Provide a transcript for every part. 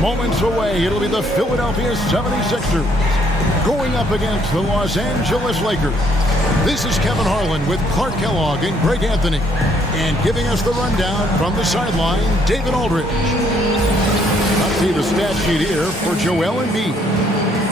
Moments away, it'll be the Philadelphia 76ers going up against the Los Angeles Lakers. This is Kevin Harlan with Clark Kellogg and Greg Anthony. And giving us the rundown from the sideline, David Aldridge. Let's see the stat sheet here for Joel Embiid.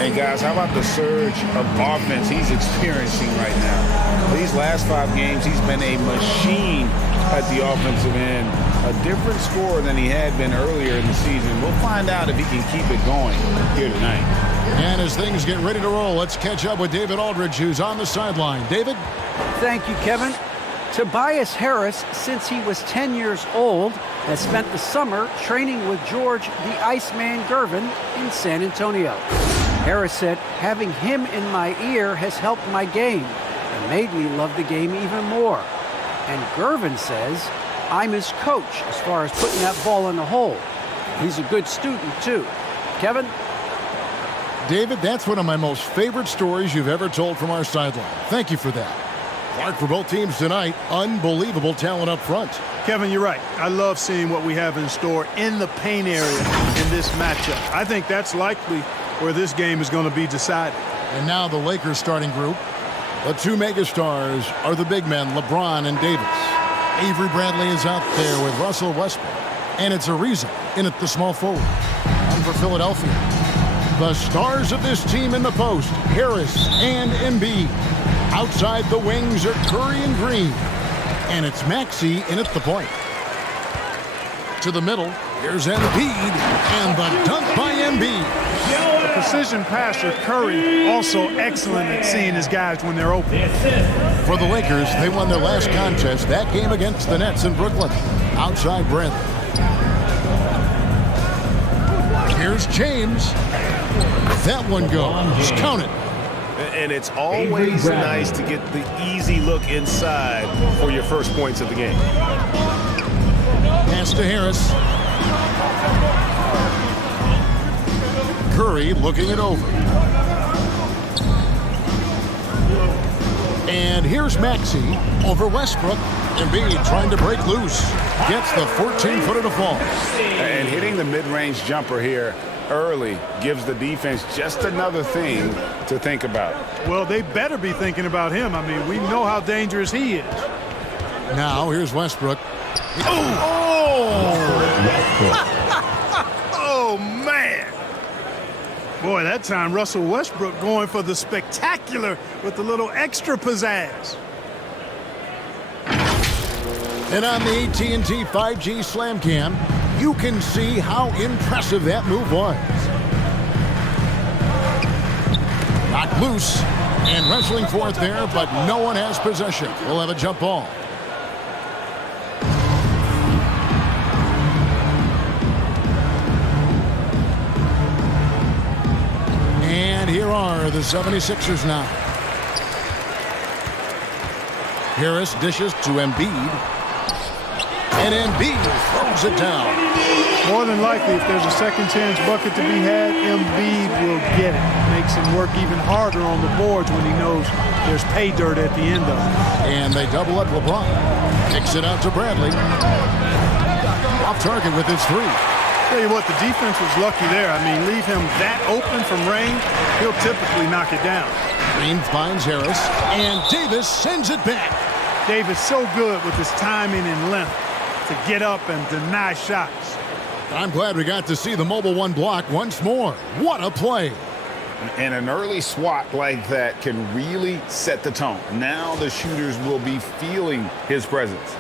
And guys, how about the surge of offense he's experiencing right now? These last 5 games, he's been a machine at the offensive end. A different scorer than he had been earlier in the season. We'll find out if he can keep it going here tonight. And as things get ready to roll, let's catch up with David Aldridge, who's on the sideline. David? Thank you, Kevin. Tobias Harris, since he was 10 years old, has spent the summer training with George the Iceman Gervin in San Antonio. Harris said, having him in my ear has helped my game and made me love the game even more. And Gervin says, I'm his coach as far as putting that ball in the hole. He's a good student, too. Kevin? David, that's one of my most favorite stories you've ever told from our sideline. Thank you for that. Clark, for both teams tonight, unbelievable talent up front. Kevin, you're right. I love seeing what we have in store in the paint area in this matchup. I think that's likely where this game is going to be decided. And now the Lakers starting group. The 2 megastars are the big men, LeBron and Davis. Avery Bradley is out there with Russell Westbrook. And it's Ariza in at the small forward. And for Philadelphia, the stars of this team in the post, Harris and Embiid. Outside the wings are Curry and Green. And it's Maxey in at the point. To the middle, here's Embiid, and the dunk by Embiid. The precision passer, Curry, also excellent at seeing his guys when they're open. For the Lakers, they won their last contest, that game against the Nets in Brooklyn. Outside Bradley. Here's James. That one goes. Count it. And it's always nice to get the easy look inside for your first points of the game. Pass to Harris. Curry looking it over. And here's Maxey over Westbrook. Embiid trying to break loose. Gets the 14-footer to fall. And hitting the mid-range jumper here early gives the defense just another thing to think about. Well, they better be thinking about him. I mean, we know how dangerous he is. Now here's Westbrook. Oh, man. Boy, that time Russell Westbrook going for the spectacular with a little extra pizzazz. And on the AT&T 5G Slam Cam, you can see how impressive that move was. Knocked loose and wrestling for it there, but no one has possession. We'll have a jump ball. And here are the 76ers now. Harris dishes to Embiid. And Embiid throws it down. More than likely, if there's a second chance bucket to be had, Embiid will get it. Makes him work even harder on the boards when he knows there's pay dirt at the end of it. And they double up LeBron. Kicks it out to Bradley. Off target with his 3. Tell you what, the defense was lucky there. I mean, leave him that open from range, he'll typically knock it down. Green finds Harris, and Davis sends it back. Davis so good with his timing and length to get up and deny shots. I'm glad we got to see the mobile 1 block once more. What a play. And an early swat like that can really set the tone. Now the shooters will be feeling his presence.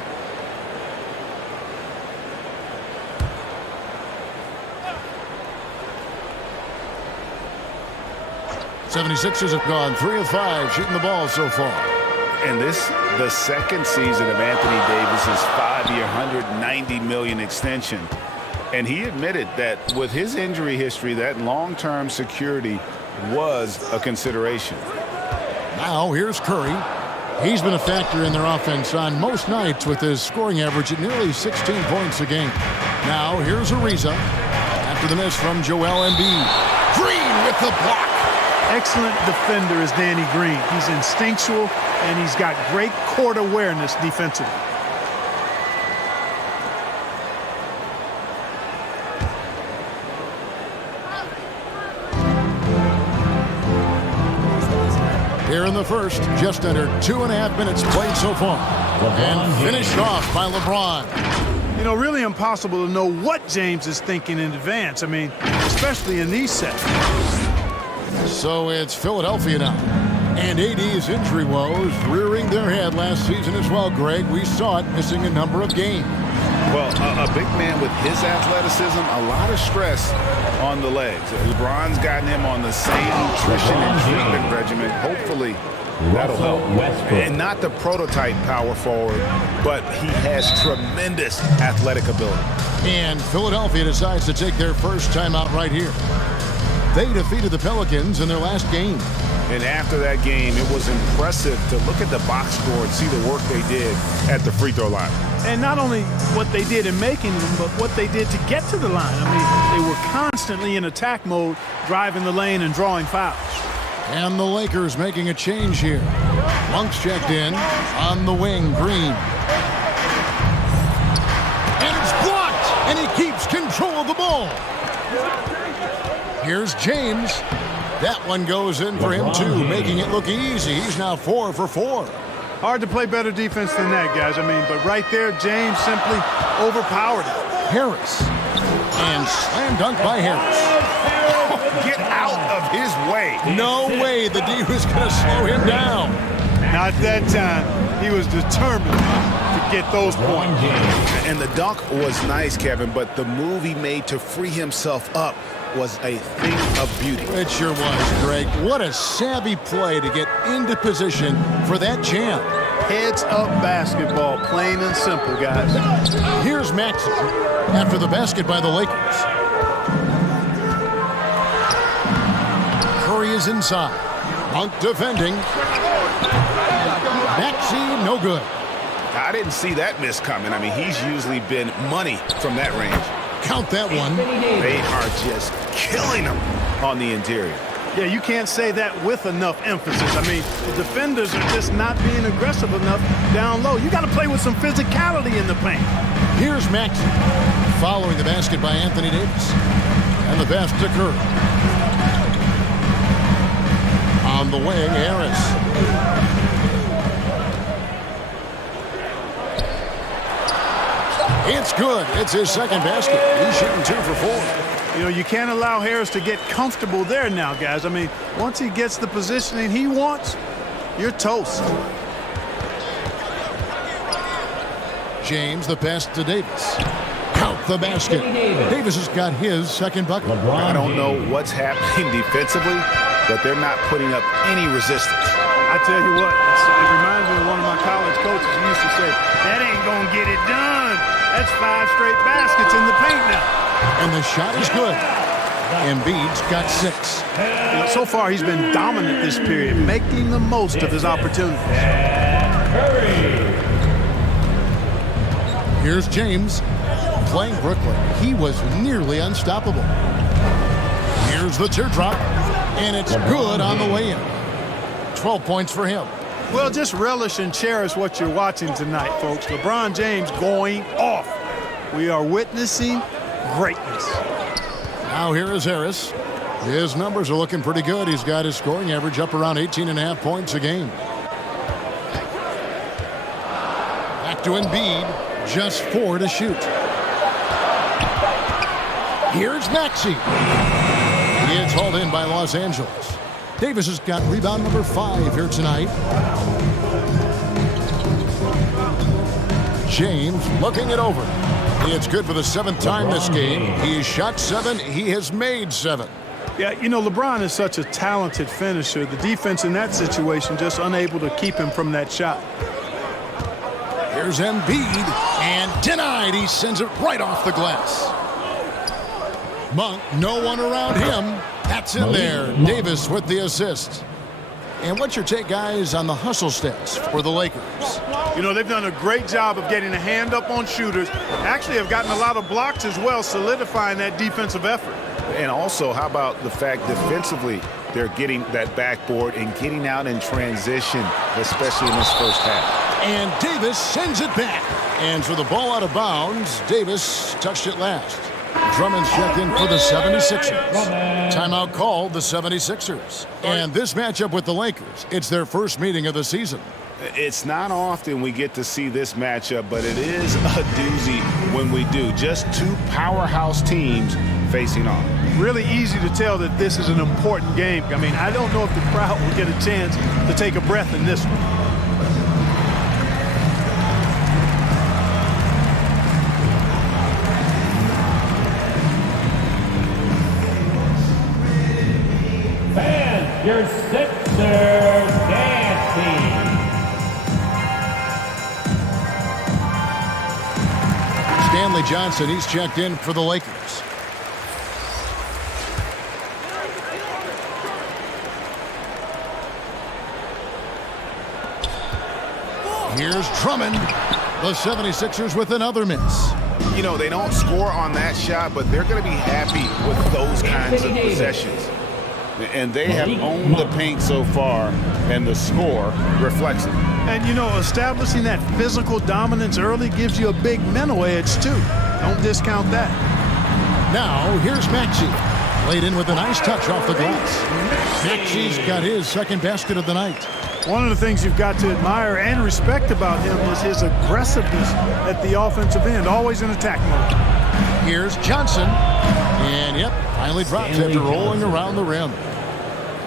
'76ers have gone 3 of 5 shooting the ball so far. And this, the second season of Anthony Davis's 5-year, $190 million extension. And he admitted that with his injury history, that long-term security was a consideration. Now here's Curry. He's been a factor in their offense on most nights with his scoring average at nearly 16 points a game. Now here's Ariza after the miss from Joel Embiid. Green with the block. Excellent defender is Danny Green. He's instinctual, and he's got great court awareness defensively. Here in the first, just under 2.5 minutes played so far. And finished off by LeBron. You know, really impossible to know what James is thinking in advance. I mean, especially in these sets. So it's Philadelphia now. And AD's injury woes rearing their head last season as well, Greg. We saw it missing a number of games. Well, a big man with his athleticism, a lot of stress on the legs. LeBron's gotten him on the same nutrition and treatment regimen. Hopefully, that'll help. And not the prototype power forward, but he has tremendous athletic ability. And Philadelphia decides to take their first timeout right here. They defeated the Pelicans in their last game. And after that game, it was impressive to look at the box score and see the work they did at the free throw line. And not only what they did in making them, but what they did to get to the line. I mean, they were constantly in attack mode, driving the lane and drawing fouls. And the Lakers making a change here. Monk's checked in on the wing, Green. And it's blocked, and he keeps control of the ball. Here's James. That one goes in for him, too, making it look easy. He's now 4 for 4. Hard to play better defense than that, guys. I mean, but right there, James simply overpowered it. Harris. And slam dunk by Harris. Get out of his way. No way the D was going to slow him down. Not that time. He was determined to get those points. And the dunk was nice, Kevin, but the move he made to free himself up was a thing of beauty. It sure was, Greg. What a savvy play to get into position for that jam. Heads up basketball, plain and simple, guys. Here's Maxey after the basket by the Lakers. Curry is inside. Monk defending. Maxey, no good. I didn't see that miss coming. I mean, he's usually been money from that range. Count that one. They are just killing him on the interior. Yeah, you can't say that with enough emphasis. I mean, the defenders are just not being aggressive enough down low. You got to play with some physicality in the paint. Here's Maxey following the basket by Anthony Davis. And the pass to Curry. On the wing, Harris. It's good. It's his second basket. He's shooting 2 for 4. You know, you can't allow Harris to get comfortable there now, guys. I mean, once he gets the positioning he wants, you're toast. James, the pass to Davis. Count the basket. Davis has got his second bucket. I don't know what's happening defensively, but they're not putting up any resistance. I tell you what, it reminds me of one of my college coaches who used to say, that ain't going to get it done. That's 5 straight baskets in the paint now. And the shot is good. Embiid's got 6. You know, so far, he's been dominant this period, making the most of his opportunities. Here's James playing Brooklyn. He was nearly unstoppable. Here's the teardrop, and it's good on the way in. 12 points for him. Well, just relish and cherish what you're watching tonight, folks. LeBron James going off. We are witnessing greatness. Now here is Harris. His numbers are looking pretty good. He's got his scoring average up around 18.5 points a game. Back to Embiid. Just 4 to shoot. Here's Maxey. It's hauled in by Los Angeles. Davis has got rebound number 5 here tonight. James looking it over. It's good for the 7th time this game. He shot 7. He has made 7. Yeah, you know, LeBron is such a talented finisher. The defense in that situation just unable to keep him from that shot. Here's Embiid, and denied. He sends it right off the glass. Monk, no one around him. That's in there. Davis with the assist. And what's your take, guys, on the hustle stats for the Lakers? You know, they've done a great job of getting a hand up on shooters. Actually have gotten a lot of blocks as well, solidifying that defensive effort. And also, how about the fact defensively, they're getting that backboard and getting out in transition, especially in this first half. And Davis sends it back. And for the ball out of bounds, Davis touched it last. Drummond's checked in for the 76ers. Timeout called the 76ers. And this matchup with the Lakers, it's their first meeting of the season. It's not often we get to see this matchup, but it is a doozy when we do. Just two powerhouse teams facing off. Really easy to tell that this is an important game. I mean, I don't know if the crowd will get a chance to take a breath in this one. Fans, your Sixers dance team. Stanley Johnson, he's checked in for the Lakers. Here's Drummond. The 76ers with another miss. You know, they don't score on that shot, but they're going to be happy with those kinds of possessions. And they have owned the paint so far, and the score reflects it. And, you know, establishing that physical dominance early gives you a big mental edge, too. Don't discount that. Now, here's Maxey. Laid in with a nice touch off the glass. Maxey's got his second basket of the night. One of the things you've got to admire and respect about him is his aggressiveness at the offensive end, always in attack mode. Here's Johnson. And, yep, finally drops after rolling around the rim.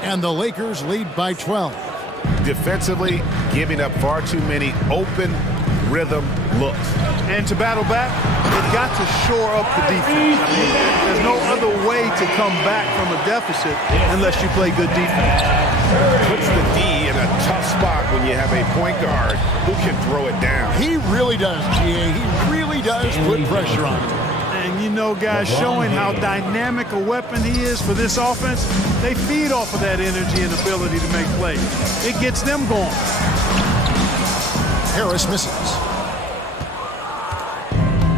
And the Lakers lead by 12. Defensively, giving up far too many open rhythm looks. And to battle back, they've got to shore up the defense. I mean, there's no other way to come back from a deficit unless you play good defense. Puts the D in a tough spot when you have a point guard who can throw it down. He really does, GA. He really does put pressure on him. And, you know, guys, showing how dynamic a weapon he is for this offense, they feed off of that energy and ability to make plays. It gets them going. Harris misses.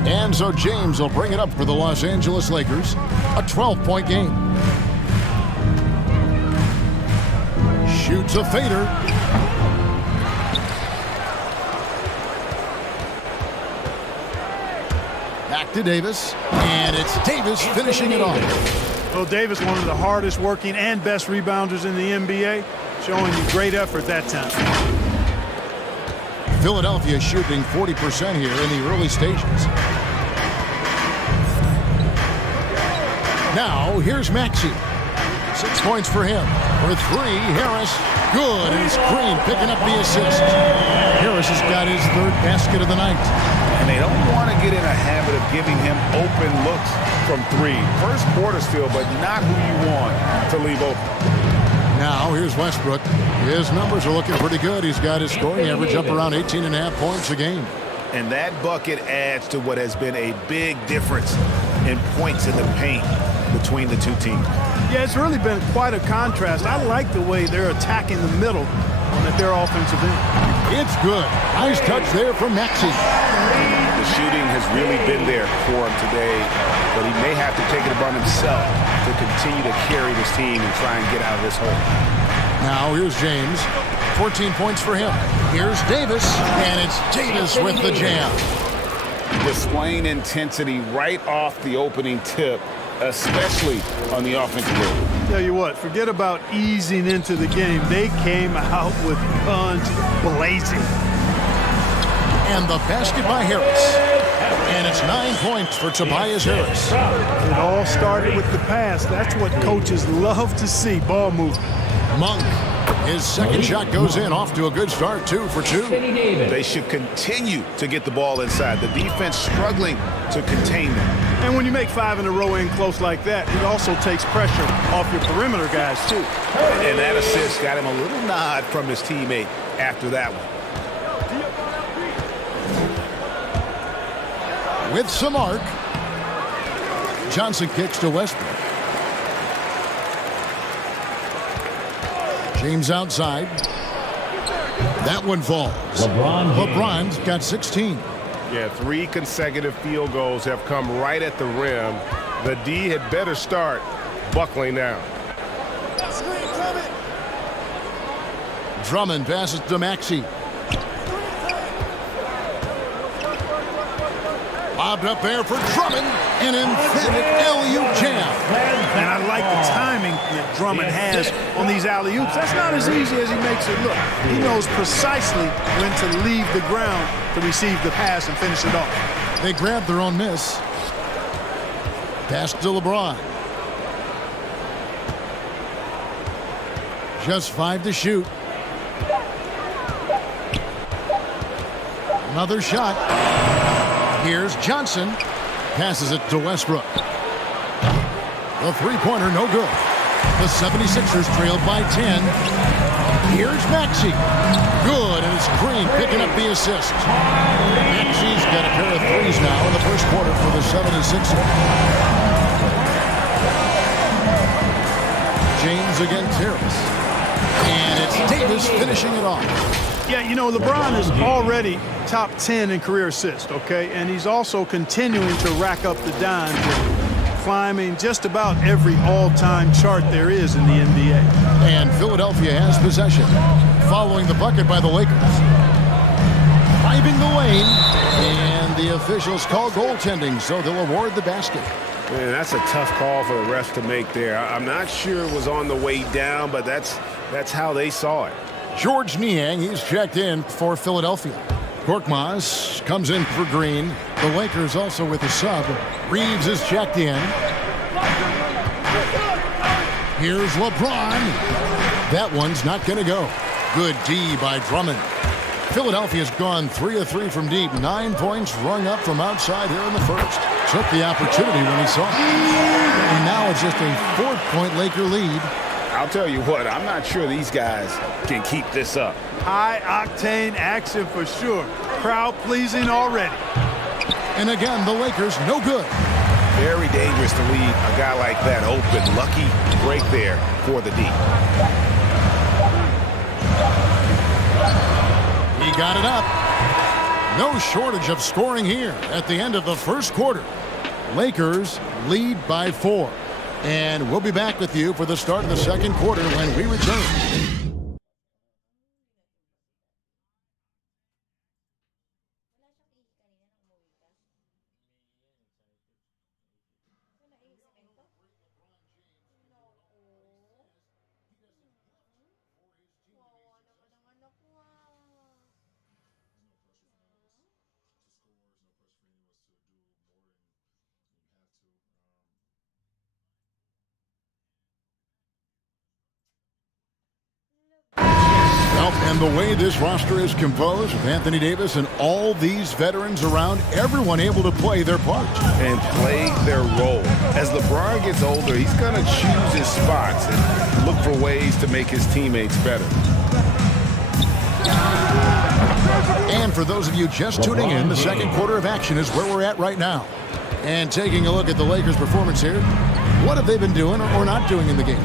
And so James will bring it up for the Los Angeles Lakers. A 12-point game. Shoots a fader. Back to Davis. And it's Davis finishing it off. Well, Davis, one of the hardest working and best rebounders in the NBA, showing you great effort that time. Philadelphia shooting 40% here in the early stages. Now, here's Maxey. 6 points for him. For three, Harris. Good, and Green picking up the assist. Harris has got his third basket of the night. And they don't want to get in a habit of giving him open looks from three. First quarter still, but not who you want to leave open. Now, here's Westbrook. His numbers are looking pretty good. He's got his scoring average up around 18.5 points a game. And that bucket adds to what has been a big difference in points in the paint between the two teams. Yeah, it's really been quite a contrast. I like the way they're attacking the middle at their offensive end. It's good. Nice touch there from Maxey. The shooting has really been there for him today, but he may have to take it upon himself to continue to carry this team and try and get out of this hole. Now here's James. 14 points for him. Here's Davis, and it's Davis with the jam. Displaying intensity right off the opening tip, especially on the offensive end. Tell you what, forget about easing into the game. They came out with guns blazing. And the basket by Harris. And it's 9 points for Tobias Harris. It all started with the pass. That's what coaches love to see, ball movement. Monk, his second shot goes in, off to a good start, 2 for 2. They should continue to get the ball inside. The defense struggling to contain them. And when you make 5 in a row in close like that, it also takes pressure off your perimeter guys, too. And that assist got him a little nod from his teammate after that one. With some arc, Johnson kicks to Westbrook. James outside. That one falls. LeBron's got 16. Yeah, 3 consecutive field goals have come right at the rim. The D had better start buckling down. Drummond passes to Maxey. Lobbed up there for Drummond. An emphatic alley-oop jam. And I like the timing that Drummond has on these alley-oops. That's not as easy as he makes it look. He knows precisely when to leave the ground to receive the pass and finish it off. They grab their own miss. Pass to LeBron. Just 5 to shoot. Another shot. Here's Johnson. Passes it to Westbrook. The three-pointer, no good. The 76ers trailed by 10. Here's Maxey. Good, and it's Green picking up the assist. Maxey's got a pair of threes now in the first quarter for the 76ers. James against Harris. And it's Davis finishing it off. Yeah, you know, LeBron is already top 10 in career assists, okay? And he's also continuing to rack up the dimes, climbing just about every all-time chart there is in the NBA. And Philadelphia has possession, following the bucket by the Lakers. Driving the lane, and the officials call goaltending, so they'll award the basket. Man, that's a tough call for the refs to make there. I'm not sure it was on the way down, but that's how they saw it. George Niang, he's checked in for Philadelphia. Korkmaz comes in for Green. The Lakers also with a sub. Reeves is checked in. Here's LeBron. That one's not going to go. Good D by Drummond. Philadelphia's gone 3 of 3 from deep. 9 points rung up from outside here in the first. Took the opportunity when he saw it. And now it's just a 4-point Laker lead. I'll tell you what, I'm not sure these guys can keep this up. High-octane action for sure. Crowd-pleasing already. And again, the Lakers no good. Very dangerous to leave a guy like that open. Lucky break there for the D. He got it up. No shortage of scoring here at the end of the first quarter. Lakers lead by 4. And we'll be back with you for the start of the second quarter when we return. And the way this roster is composed with Anthony Davis and all these veterans around, everyone able to play their part. And play their role. As LeBron gets older, he's going to choose his spots and look for ways to make his teammates better. And for those of you just tuning in, the second quarter of action is where we're at right now. And taking a look at the Lakers' performance here, what have they been doing or not doing in the game?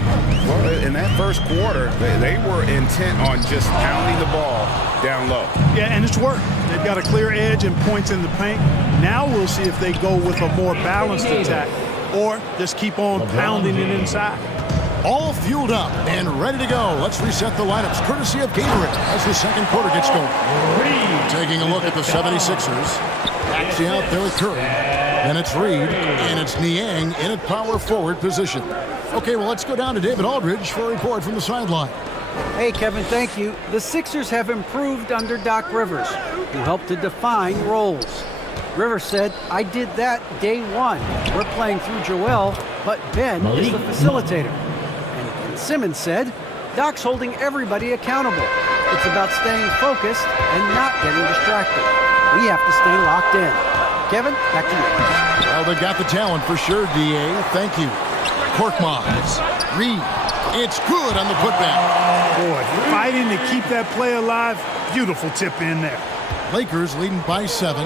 Well, in that first quarter, they were intent on just pounding the ball down low. Yeah, and it's worked. They've got a clear edge and points in the paint. Now we'll see if they go with a more balanced attack or just keep on pounding it inside. All fueled up and ready to go. Let's reset the lineups, courtesy of Gatorade, as the second quarter gets going. Taking a look at the 76ers. Actually out there with Curry. And it's Reed, and it's Niang in at power forward position. Okay, well, let's go down to David Aldridge for a report from the sideline. Hey, Kevin, thank you. The Sixers have improved under Doc Rivers, who helped to define roles. Rivers said, I did that day one. We're playing through Joel, but Ben is the facilitator. And Simmons said, Doc's holding everybody accountable. It's about staying focused and not getting distracted. We have to stay locked in. Kevin, back to you. Well, they've got the talent for sure, D.A. Thank you. Korkmaz. Reed. It's good on the putback. Boy, fighting to keep that play alive. Beautiful tip in there. Lakers leading by 7.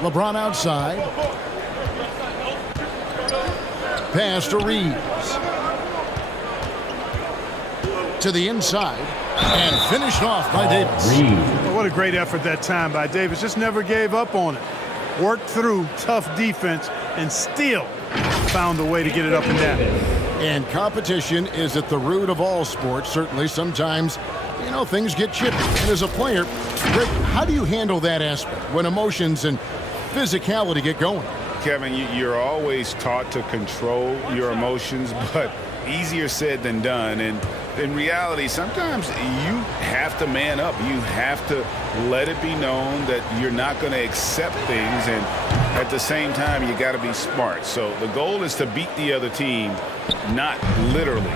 LeBron outside. Pass to Reeves. To the inside. And finished off by Davis. Well, what a great effort that time by Davis. Just never gave up on it. Worked through tough defense and still found a way to get it up and down. And competition is at the root of all sports. Certainly, sometimes you know, things get chippy. And as a player, Rick, how do you handle that aspect when emotions and physicality get going? Kevin, you're always taught to control your emotions, but easier said than done. And in reality, sometimes you have to man up. You have to let it be known that you're not going to accept things. And at the same time, you got to be smart. So the goal is to beat the other team, not literally.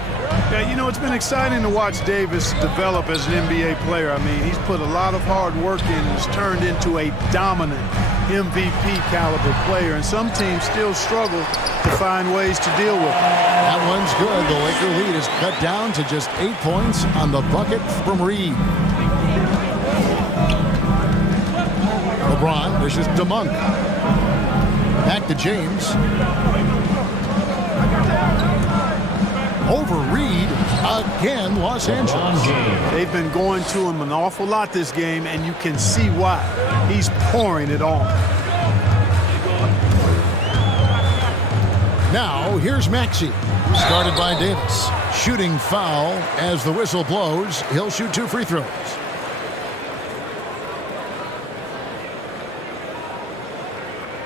Yeah, you know, it's been exciting to watch Davis develop as an NBA player. I mean, he's put a lot of hard work in and has turned into a dominant MVP caliber player, and some teams still struggle to find ways to deal with it. That one's good. The Laker lead is cut down to just 8 points on the bucket from Reed. LeBron dishes to Monk. Back to James. Over Reed again, Los Angeles. They've been going to him an awful lot this game, and you can see why. He's pouring it on. Now, here's Maxey. Started by Davis. Shooting foul as the whistle blows. He'll shoot 2 free throws.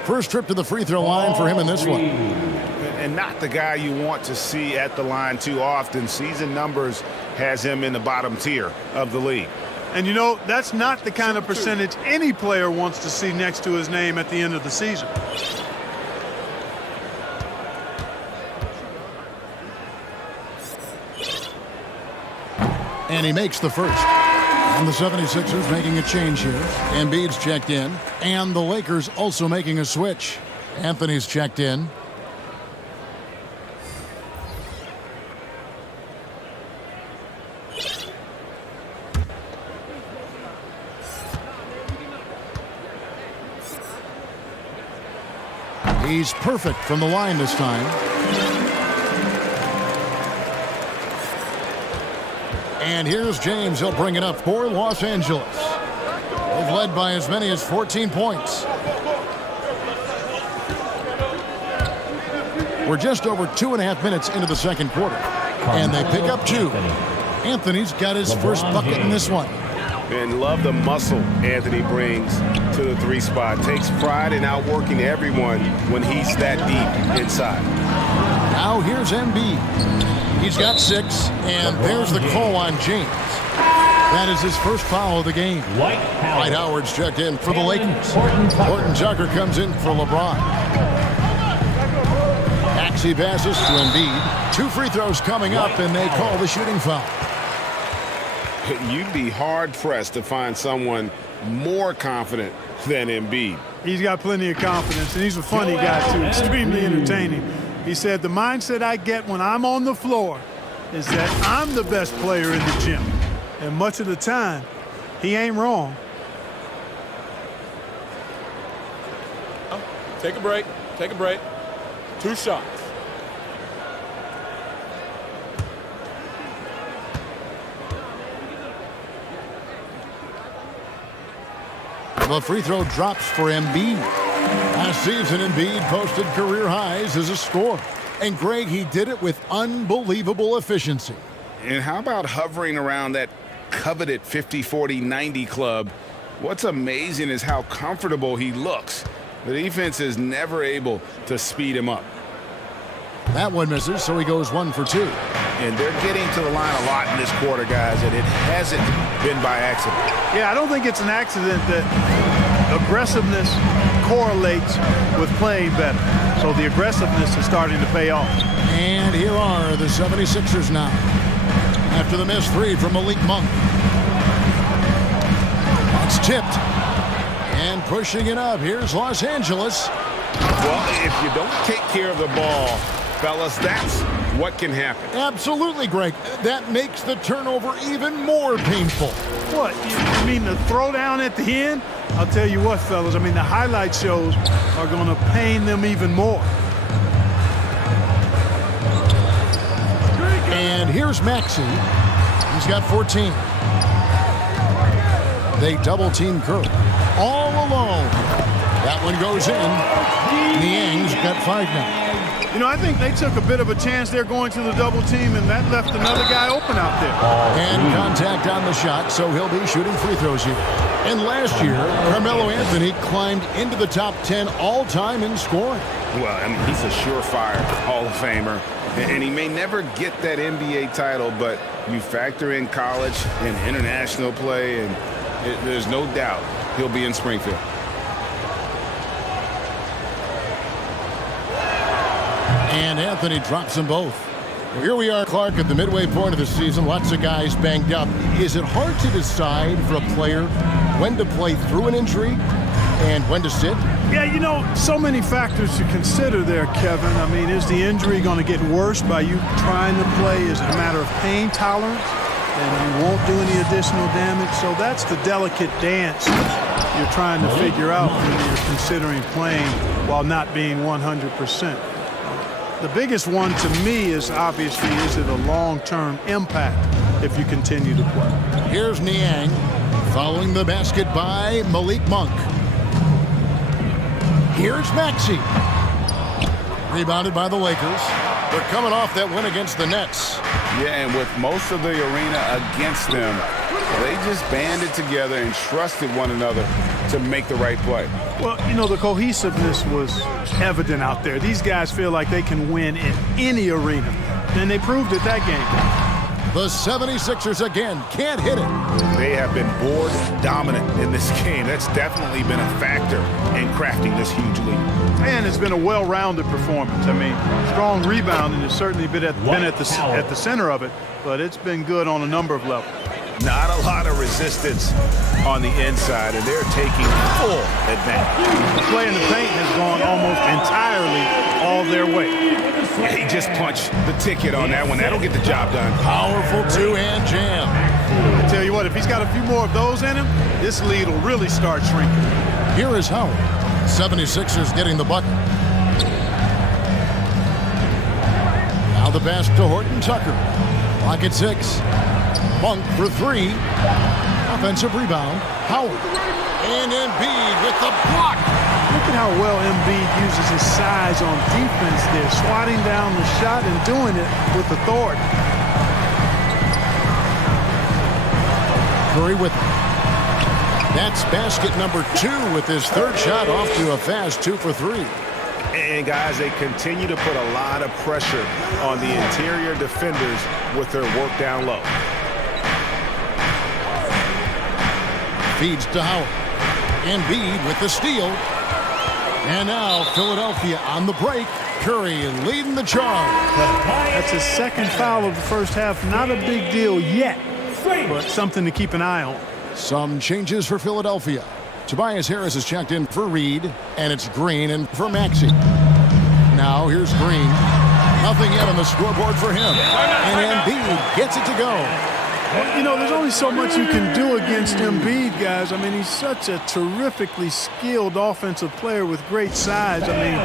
First trip to the free throw line for him in this one. And not the guy you want to see at the line too often. Season numbers has him in the bottom tier of the league. And you know, that's not the kind of percentage any player wants to see next to his name at the end of the season. And he makes the first. And the 76ers making a change here. Embiid's checked in. And the Lakers also making a switch. Anthony's checked in. He's perfect from the line this time. And here's James. He'll bring it up for Los Angeles. They've led by as many as 14 points. We're just over 2.5 minutes into the second quarter. And they pick up 2. Anthony's got his first bucket in this one. And love the muscle Anthony brings to the 3 spot. Takes pride in outworking everyone when he's that deep inside. Now here's Embiid. He's got 6, and there's the call on James. That is his first foul of the game. Dwight Howard's checked in for the Lakers. Horton Tucker comes in for LeBron. Maxey passes to Embiid. 2 free throws coming up, and they call the shooting foul. You'd be hard-pressed to find someone more confident than Embiid. He's got plenty of confidence, and he's a funny guy, too. Extremely entertaining. He said, the mindset I get when I'm on the floor is that I'm the best player in the gym. And much of the time, he ain't wrong. Take a break. Take a break. 2 shots. The free throw drops for Embiid. Last season, Embiid posted career highs as a scorer. And, Greg, he did it with unbelievable efficiency. And how about hovering around that coveted 50-40-90 club? What's amazing is how comfortable he looks. The defense is never able to speed him up. That one misses, so he goes 1 for 2. And they're getting to the line a lot in this quarter, guys, and it hasn't been by accident. Yeah, I don't think it's an accident that aggressiveness correlates with playing better. So the aggressiveness is starting to pay off. And here are the 76ers now. After the missed 3 from Malik Monk. It's tipped. And pushing it up, here's Los Angeles. Well, if you don't take care of the ball, fellas, that's what can happen. Absolutely, Greg. That makes the turnover even more painful. What, you mean the throwdown at the end? I'll tell you what, fellas, I mean, the highlight shows are going to pain them even more. And here's Maxey. He's got 14. They double-team Curry. All alone. That one goes in. Niang's got 5 now. You know, I think they took a bit of a chance there going to the double team, and that left another guy open out there. And contact on the shot, so he'll be shooting free throws here. And last year, Carmelo Anthony climbed into the top 10 all-time in scoring. Well, I mean, he's a surefire Hall of Famer, and he may never get that NBA title, but you factor in college and international play, and there's no doubt he'll be in Springfield. And Anthony drops them both. Well, here we are, Clark, at the midway point of the season. Lots of guys banged up. Is it hard to decide for a player when to play through an injury and when to sit? Yeah, you know, so many factors to consider there, Kevin. I mean, is the injury going to get worse by you trying to play? Is it a matter of pain tolerance and you won't do any additional damage? So that's the delicate dance you're trying to figure out when you're considering playing while not being 100%. The biggest one to me is obviously, is it a long-term impact if you continue to play? Here's Niang following the basket by Malik Monk. Here's Maxey. Rebounded by the Lakers. They're coming off that win against the Nets. Yeah, and with most of the arena against them, they just banded together and trusted one another to make the right play. Well, you know, the cohesiveness was evident out there. These guys feel like they can win in any arena, and they proved it that game. The 76ers again can't hit it. They have been board dominant in this game. That's definitely been a factor in crafting this huge lead. And it's been a well-rounded performance. I mean, strong rebounding has certainly been at the center of it, but it's been good on a number of levels. Not a lot of resistance on the inside, and they're taking full advantage. The play in the paint has gone almost entirely all their way. Yeah, he just punched the ticket on that one. That'll get the job done. Powerful two-hand jam. I tell you what, if he's got a few more of those in him, this lead will really start shrinking. Here is Howard. 76ers getting the bucket. Now the pass to Horton Tucker. Clock at 6. Monk for 3. Offensive rebound. Howard. And Embiid with the block. Look at how well Embiid uses his size on defense there, swatting down the shot and doing it with authority. Curry with it. That's basket number 2 with his third shot off to a fast 2 for 3. And guys, they continue to put a lot of pressure on the interior defenders with their work down low. Feeds to Howard. Embiid with the steal. And now Philadelphia on the break. Curry leading the charge. That's his second foul of the first half. Not a big deal yet, but something to keep an eye on. Some changes for Philadelphia. Tobias Harris is checked in for Reed, and it's Green in for Maxey. Now here's Green. Nothing yet on the scoreboard for him. And Embiid gets it to go. Well, you know, there's only so much you can do against Embiid, guys. I mean, he's such a terrifically skilled offensive player with great size. I mean,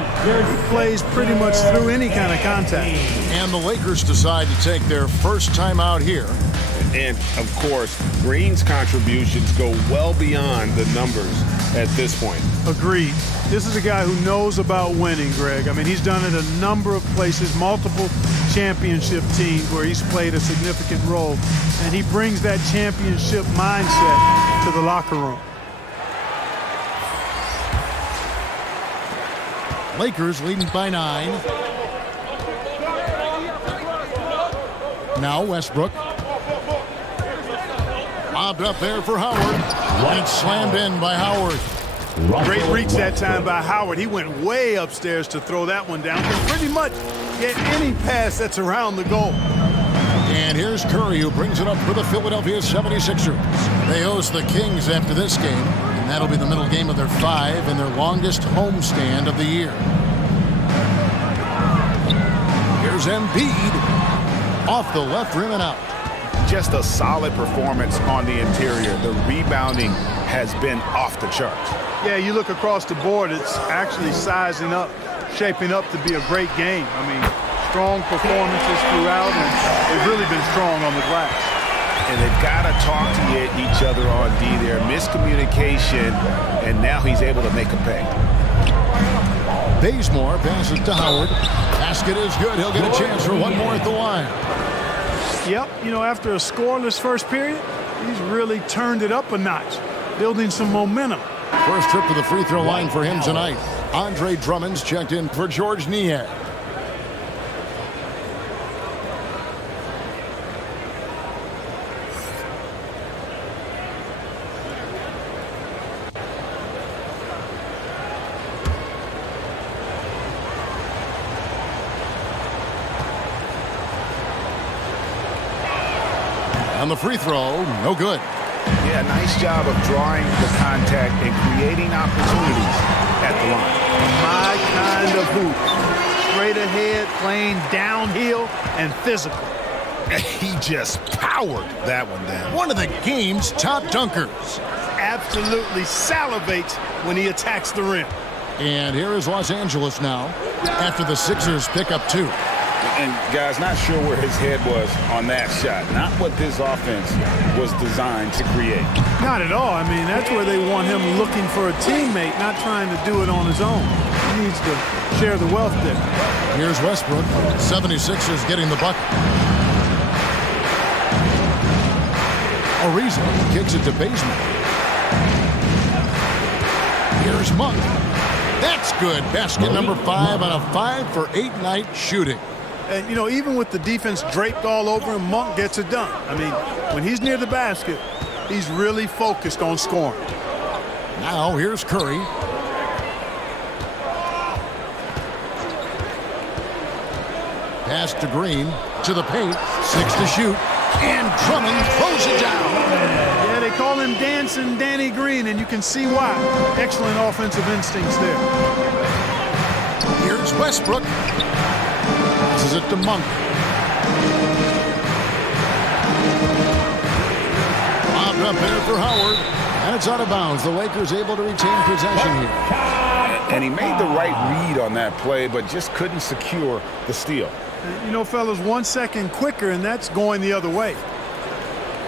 he plays pretty much through any kind of contact. And the Lakers decide to take their first time out here. And, of course, Green's contributions go well beyond the numbers at this point. Agreed. This is a guy who knows about winning, Greg. I mean, he's done it a number of places, multiple championship teams where he's played a significant role. And he brings that championship mindset to the locker room. Lakers leading by 9. Now Westbrook. Lobbed up there for Howard. And slammed in by Howard. Great reach that time by Howard. He went way upstairs to throw that one down. Can pretty much get any pass that's around the goal. And here's Curry, who brings it up for the Philadelphia 76ers. They host the Kings after this game, and that'll be the middle game of their 5 and their longest homestand of the year. Here's Embiid off the left rim and out. Just a solid performance on the interior. The rebounding has been off the charts. Yeah, you look across the board, it's actually sizing up, shaping up to be a great game. I mean, strong performances throughout, and they've really been strong on the glass. And they've got to talk to each other on D there. Miscommunication, and now he's able to make a pay. Bazemore passes to Howard. Basket is good. He'll get a chance for one more at the line. Yep, you know, after a scoreless first period, he's really turned it up a notch, building some momentum. First trip to the free throw line for him tonight. Andre Drummond's checked in for George Niang. On the free throw, no good. Yeah, nice job of drawing the contact and creating opportunities at the line. My kind of hoop. Straight ahead, playing downhill, and physical. He just powered that one down. One of the game's top dunkers. Absolutely salivates when he attacks the rim. And here is Los Angeles now after the Sixers pick up 2. And, guys, not sure where his head was on that shot. Not what this offense was designed to create. Not at all. I mean, that's where they want him looking for a teammate, not trying to do it on his own. He needs to share the wealth there. Here's Westbrook. 76ers getting the bucket. Ariza kicks it to Bazemore. Here's Monk. That's good. Basket number 5 on a 5-for-8 night shooting. And, you know, even with the defense draped all over him, Monk gets it done. I mean, when he's near the basket, he's really focused on scoring. Now here's Curry. Pass to Green, to the paint, 6 to shoot, and Drummond throws it down. Yeah, they call him Dancing Danny Green, and you can see why. Excellent offensive instincts there. Here's Westbrook. Passes it to Monk. Lobbed up there for Howard, and it's out of bounds. The Lakers able to retain possession here. And he made the right read on that play, but just couldn't secure the steal. You know, fellas, 1 second quicker, and that's going the other way.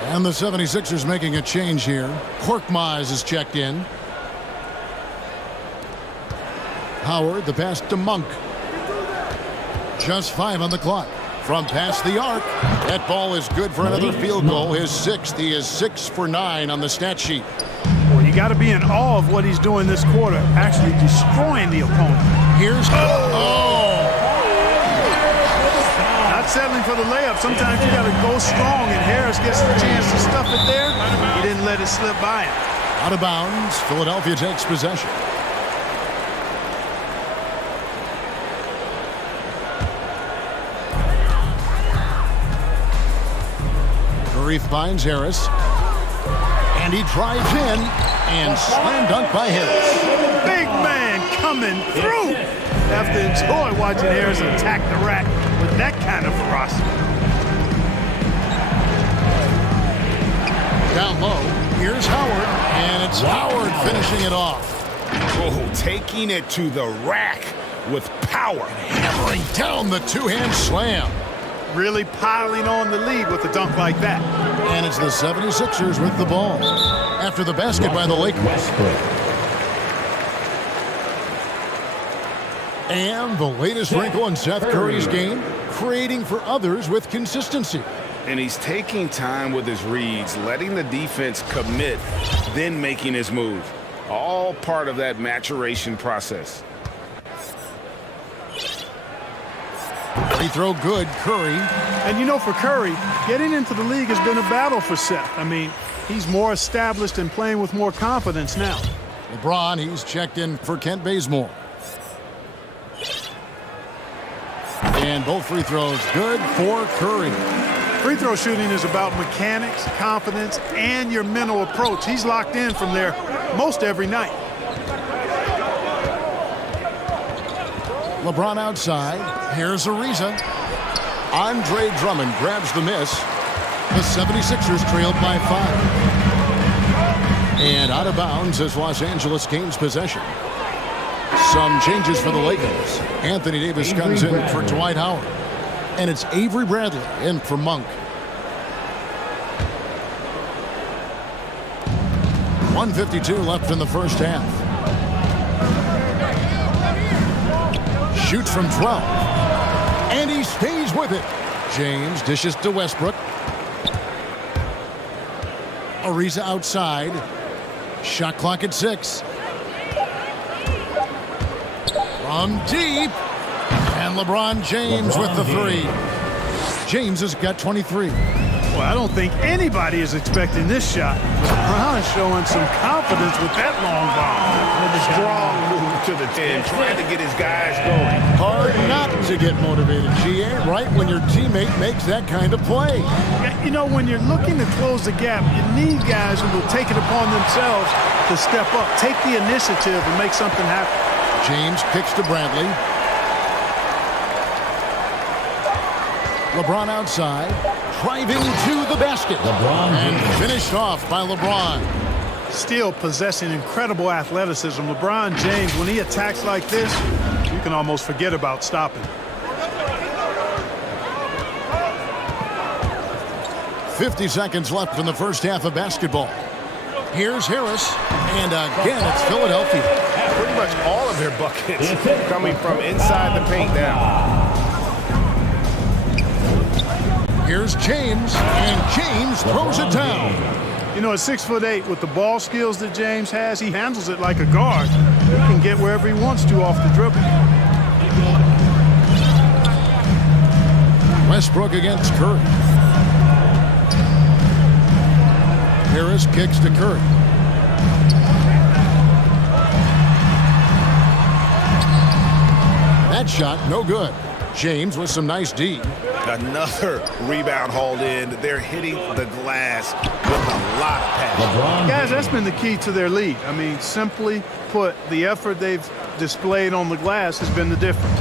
And the 76ers making a change here. Korkmaz is checked in. Howard, the pass to Monk. Just 5 on the clock. From past the arc, that ball is good for another field goal. His 6th. He is 6 for 9 on the stat sheet. Well, you got to be in awe of what he's doing this quarter, actually destroying the opponent. Here's Not settling for the layup. Sometimes you got to go strong, and Harris gets the chance to stuff it there. He didn't let it slip by him. Out of bounds. Philadelphia takes possession. Curry finds Harris. And he drives in and slam dunk by Harris. Big man coming through. Have to enjoy watching Harris attack the rack with that kind of ferocity. Down low, here's Howard, and it's Howard finishing it off. Oh, taking it to the rack with power. Hammering down the two-hand slam. Really piling on the lead with a dunk like that. And it's the 76ers with the ball. After the basket by the Lakers. And the latest wrinkle in Seth Curry's game, creating for others with consistency. And he's taking time with his reads, letting the defense commit, then making his move. All part of that maturation process. Free throw good, Curry. And you know, for Curry, getting into the league has been a battle for Seth. I mean, he's more established and playing with more confidence now. LeBron, he's checked in for Kent Bazemore. And both free throws good for Curry. Free throw shooting is about mechanics, confidence, and your mental approach. He's locked in from there most every night. LeBron outside. Here's Ariza. Andre Drummond grabs the miss. The 76ers trailed by 5. And out of bounds as Los Angeles gains possession. Some changes for the Lakers. Anthony Davis comes in for Dwight Howard. And it's Avery Bradley in for Monk. 1:52 left in the first half. Shoots from 12. And he stays with it. James dishes to Westbrook. Ariza outside. Shot clock at 6. From deep. And LeBron James with the 3. James has got 23. Well, I don't think anybody is expecting this shot. LeBron showing some confidence with that long bomb. With a strong move to the 10, trying to get his guys going. Hard not to get motivated, GA, right when your teammate makes that kind of play. You know, when you're looking to close the gap, you need guys who will take it upon themselves to step up, take the initiative, and make something happen. James kicks to Bradley. LeBron outside, driving to the basket. And finished off by LeBron. Still possessing incredible athleticism. LeBron James, when he attacks like this, you can almost forget about stopping. 50 seconds left in the first half of basketball. Here's Harris, and again, it's Philadelphia. Pretty much all of their buckets coming from inside the paint now. Here's James, and James throws it down. You know, at 6'8", with the ball skills that James has, he handles it like a guard. He can get wherever he wants to off the dribble. Westbrook against Curry. Harris kicks to Curry. That shot, no good. James with some nice D. Another rebound hauled in. They're hitting the glass with a lot of passion. Guys, that's been the key to their lead. I mean, simply put, the effort they've displayed on the glass has been the difference.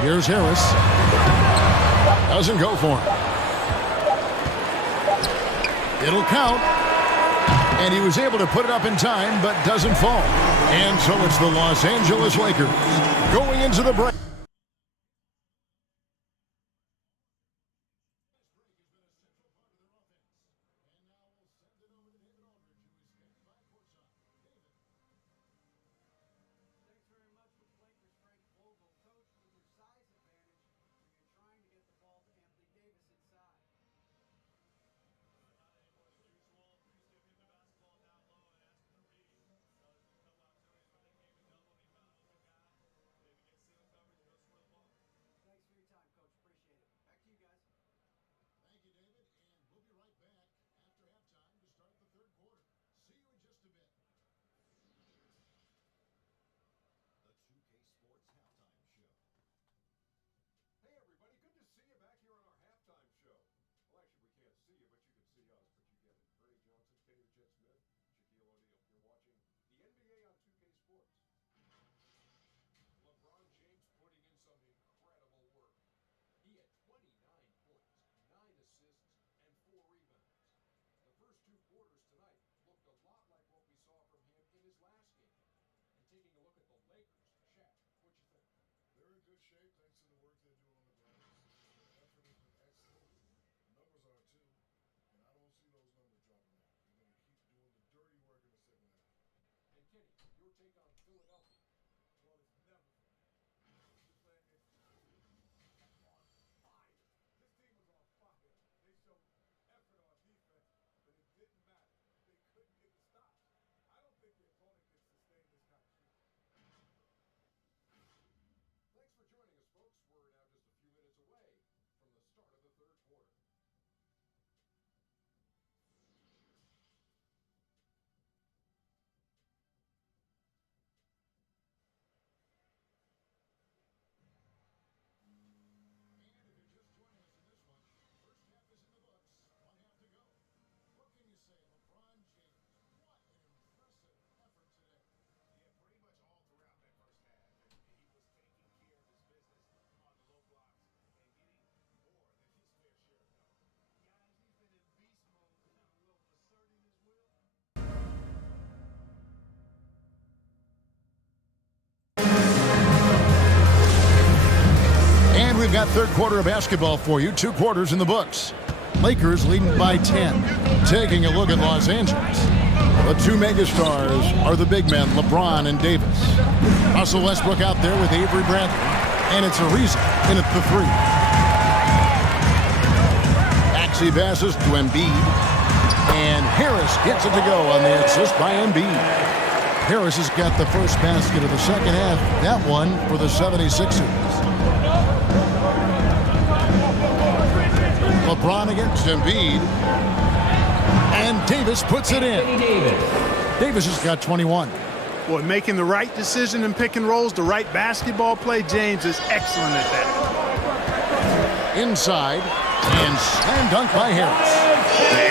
Here's Harris. Doesn't go for him. It'll count. And he was able to put it up in time, but doesn't fall. And so it's the Los Angeles Lakers going into the break. We've got third quarter of basketball for you. 2 quarters in the books. Lakers leading by 10. Taking a look at Los Angeles. The two megastars are the big men, LeBron and Davis. Russell Westbrook out there with Avery Bradley. And it's Ariza in at the 3. Maxey passes to Embiid. And Harris gets it to go on the assist by Embiid. Harris has got the first basket of the second half. That one for the 76ers. LeBron against Embiid. And Davis puts it in. Davis has got 21. Boy, making the right decision in pick and rolls, the right basketball play, James is excellent at that. Inside, and slam dunk by Harris.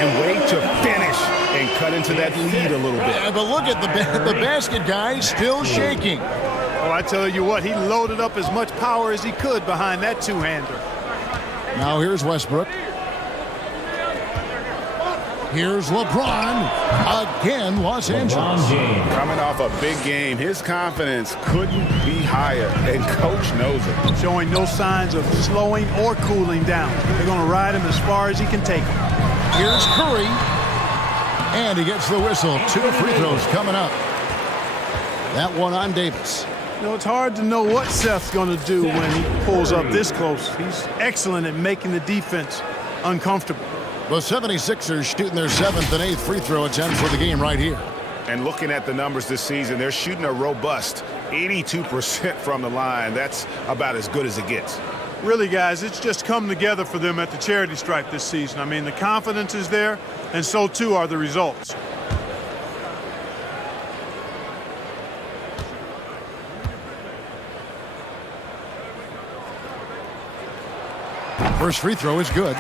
And wait to finish and cut into that lead a little bit. Yeah, but look at the basket guy still shaking. Oh, I tell you what, he loaded up as much power as he could behind that two-hander. Now here's Westbrook. Here's LeBron. Again, Los Angeles. Coming off a big game, his confidence couldn't be higher, and coach knows it. Showing no signs of slowing or cooling down. They're going to ride him as far as he can take him. Here's Curry. And he gets the whistle. 2 free throws coming up. That one on Davis. You know, it's hard to know what Seth's going to do when he pulls up this close. He's excellent at making the defense uncomfortable. The 76ers shooting their 7th and 8th free throw attempts for the game right here. And looking at the numbers this season, they're shooting a robust 82% from the line. That's about as good as it gets. Really, guys, it's just come together for them at the charity stripe this season. I mean, the confidence is there, and so too are the results. First free throw is good.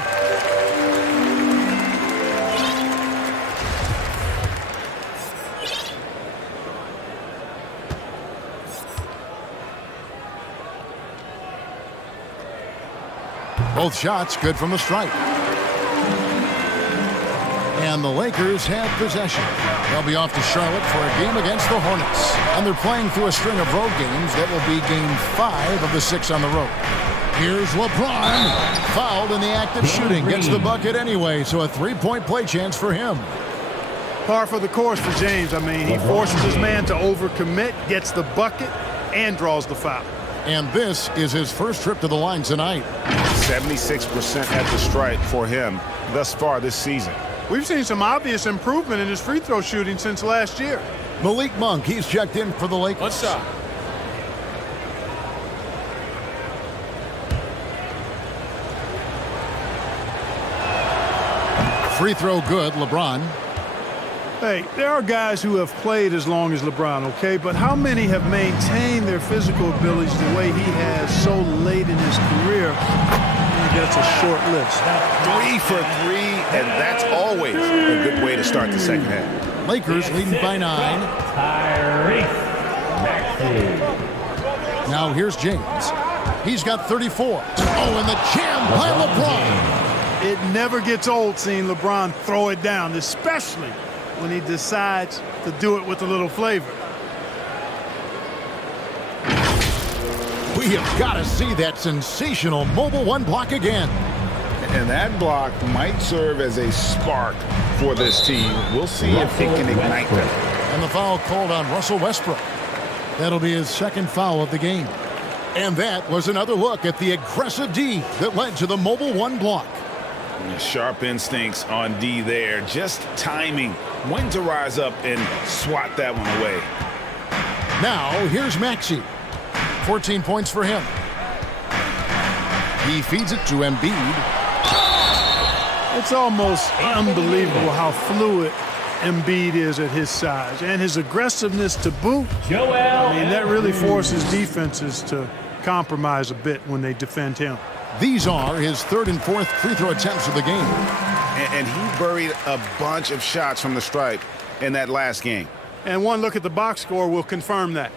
Both shots good from the stripe. And the Lakers have possession. They'll be off to Charlotte for a game against the Hornets. And they're playing through a string of road games that will be game 5 of the 6 on the road. Here's LeBron. Fouled in the act of shooting. Gets the bucket anyway, so a 3-point play chance for him. Par for the course for James. I mean, he forces his man to overcommit, gets the bucket, and draws the foul. And this is his first trip to the line tonight. 76% at the stripe for him thus far this season. We've seen some obvious improvement in his free throw shooting since last year. Malik Monk, he's checked in for the Lakers. One shot. Free throw good, LeBron. Hey, there are guys who have played as long as LeBron, okay? But how many have maintained their physical abilities the way he has so late in his career? I think that's a short list. 3 for 3, and that's always a good way to start the second half. Lakers leading by 9. Now here's James. He's got 34. Oh, and the jam by LeBron. It never gets old seeing LeBron throw it down, especially when he decides to do it with a little flavor. We have got to see that sensational mobile 1 block again. And that block might serve as a spark for this team. We'll see if it can ignite them. And the foul called on Russell Westbrook. That'll be his 2nd foul of the game. And that was another look at the aggressive D that led to the mobile 1 block. Sharp instincts on D there. Just timing when to rise up and swat that one away. Now, here's Maxey. 14 points for him. He feeds it to Embiid. It's almost unbelievable how fluid Embiid is at his size. And his aggressiveness to boot. I mean, that really forces defenses to compromise a bit when they defend him. These are his 3rd and 4th free throw attempts of the game. And he buried a bunch of shots from the stripe in that last game. And one look at the box score will confirm that.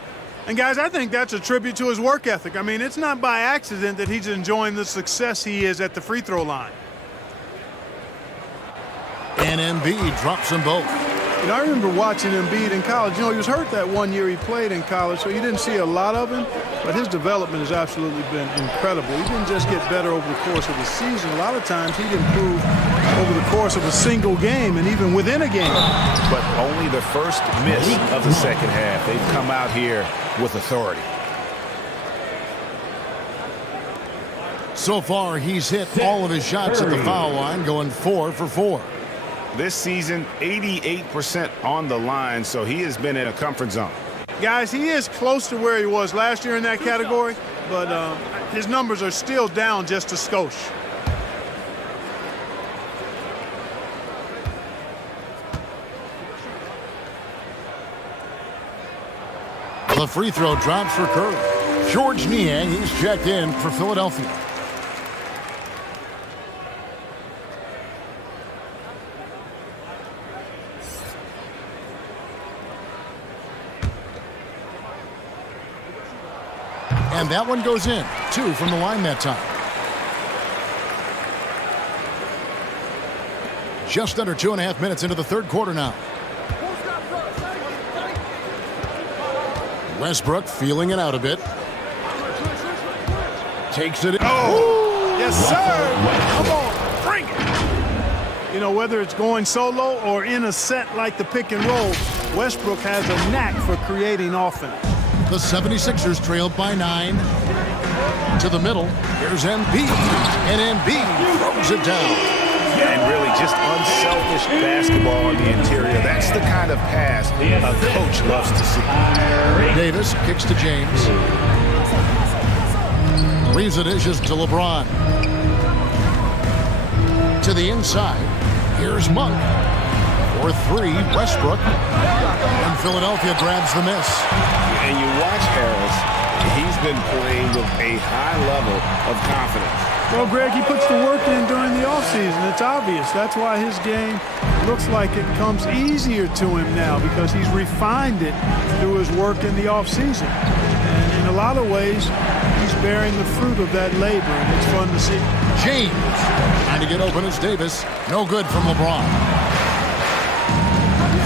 And guys, I think that's a tribute to his work ethic. I mean, it's not by accident that he's enjoying the success he is at the free throw line. And Embiid drops them both. You know, I remember watching Embiid in college. You know, he was hurt that one year he played in college, so you didn't see a lot of him. But his development has absolutely been incredible. He didn't just get better over the course of the season. A lot of times he'd improve over the course of a single game and even within a game. But only the first miss of the second half. They've come out here with authority. So far, he's hit all of his shots at the foul line, going 4 for 4. This season, 88% on the line, so he has been in a comfort zone. Guys, he is close to where he was last year in that category, but his numbers are still down just a skosh. The free throw drops for Curry. George Niang, he's checked in for Philadelphia. And that one goes in. 2 from the line that time. Just under 2.5 minutes into the third quarter now. Westbrook feeling it out a bit. Takes it in. Oh, yes, sir. Come on, bring it. You know, whether it's going solo or in a set like the pick and roll, Westbrook has a knack for creating offense. The 76ers trailed by 9. To the middle. Here's Embiid. And Embiid throws it down. And really just unselfish basketball on the interior. That's the kind of pass a coach loves to see. Davis kicks to James. Leaves it dishes to LeBron. To the inside. Here's Monk. For 3, Westbrook. And Philadelphia grabs the miss. And you watch Harris, he's been playing with a high level of confidence. Well, Greg, he puts the work in during the offseason. It's obvious. That's why his game looks like it comes easier to him now, because he's refined it through his work in the offseason. And in a lot of ways, he's bearing the fruit of that labor, and it's fun to see. James trying to get open as Davis. No good from LeBron.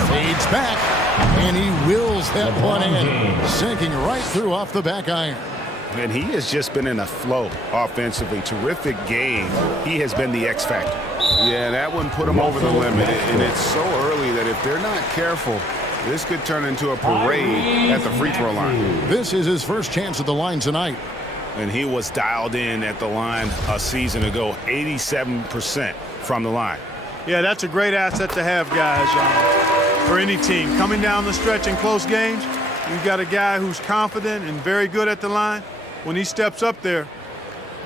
Fades back. And he wills that one in, sinking right through off the back iron. And he has just been in a flow offensively. Terrific game. He has been the X factor. Yeah, that one put him over the limit. And it's so early that if they're not careful, this could turn into a parade at the free throw line. This is his first chance at the line tonight. And he was dialed in at the line a season ago, 87% from the line. Yeah, that's a great asset to have, guys. For any team coming down the stretch in close games, you've got a guy who's confident and very good at the line. When he steps up there,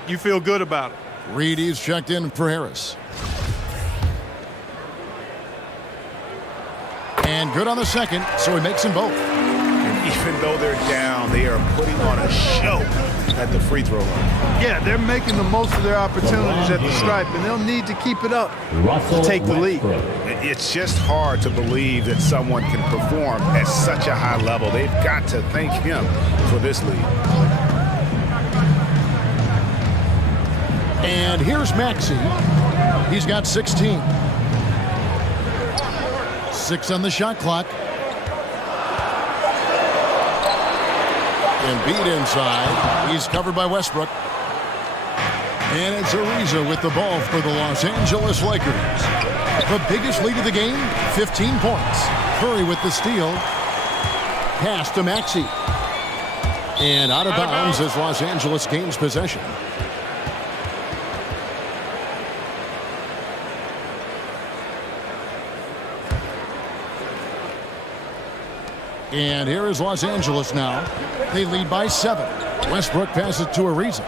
you feel good about it. Reedy's checked in for Harris. And good on the second, so he makes them both. And even though they're down, they are putting on a show at the free throw line. Yeah, they're making the most of their opportunities at the stripe, and they'll need to keep it up to take the lead. It's just hard to believe that someone can perform at such a high level. They've got to thank him for this lead. And here's Maxey. He's got 16. 6 on the shot clock. Embiid inside. He's covered by Westbrook. And it's Ariza with the ball for the Los Angeles Lakers. The biggest lead of the game, 15 points. Curry with the steal. Pass to Maxey. And out of bounds as Los Angeles gains possession. And here is Los Angeles now. They lead by 7. Westbrook passes to Ariza.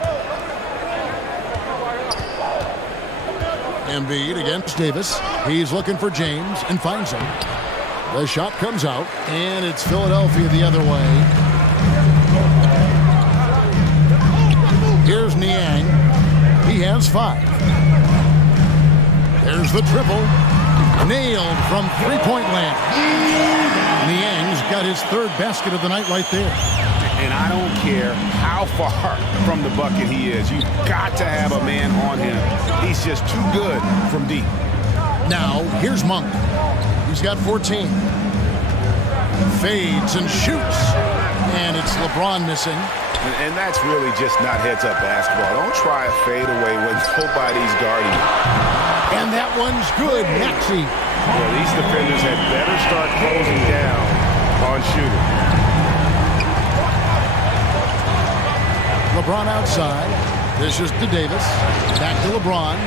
Embiid against Davis. He's looking for James and finds him. The shot comes out, and it's Philadelphia the other way. Here's Niang. He has 5. There's the triple. Nailed from three-point land. Niang's got his 3rd basket of the night right there. And I don't care how far from the bucket he is. You've got to have a man on him. He's just too good from deep. Now, here's Monk. He James got 14. Fades and shoots. And it's LeBron missing. And that's really just not heads-up basketball. Don't try a fadeaway when nobody's guarding you. And that one's good. Maxey. Well, these defenders had better start closing down on shooting. LeBron outside. This is to Davis. Back to LeBron.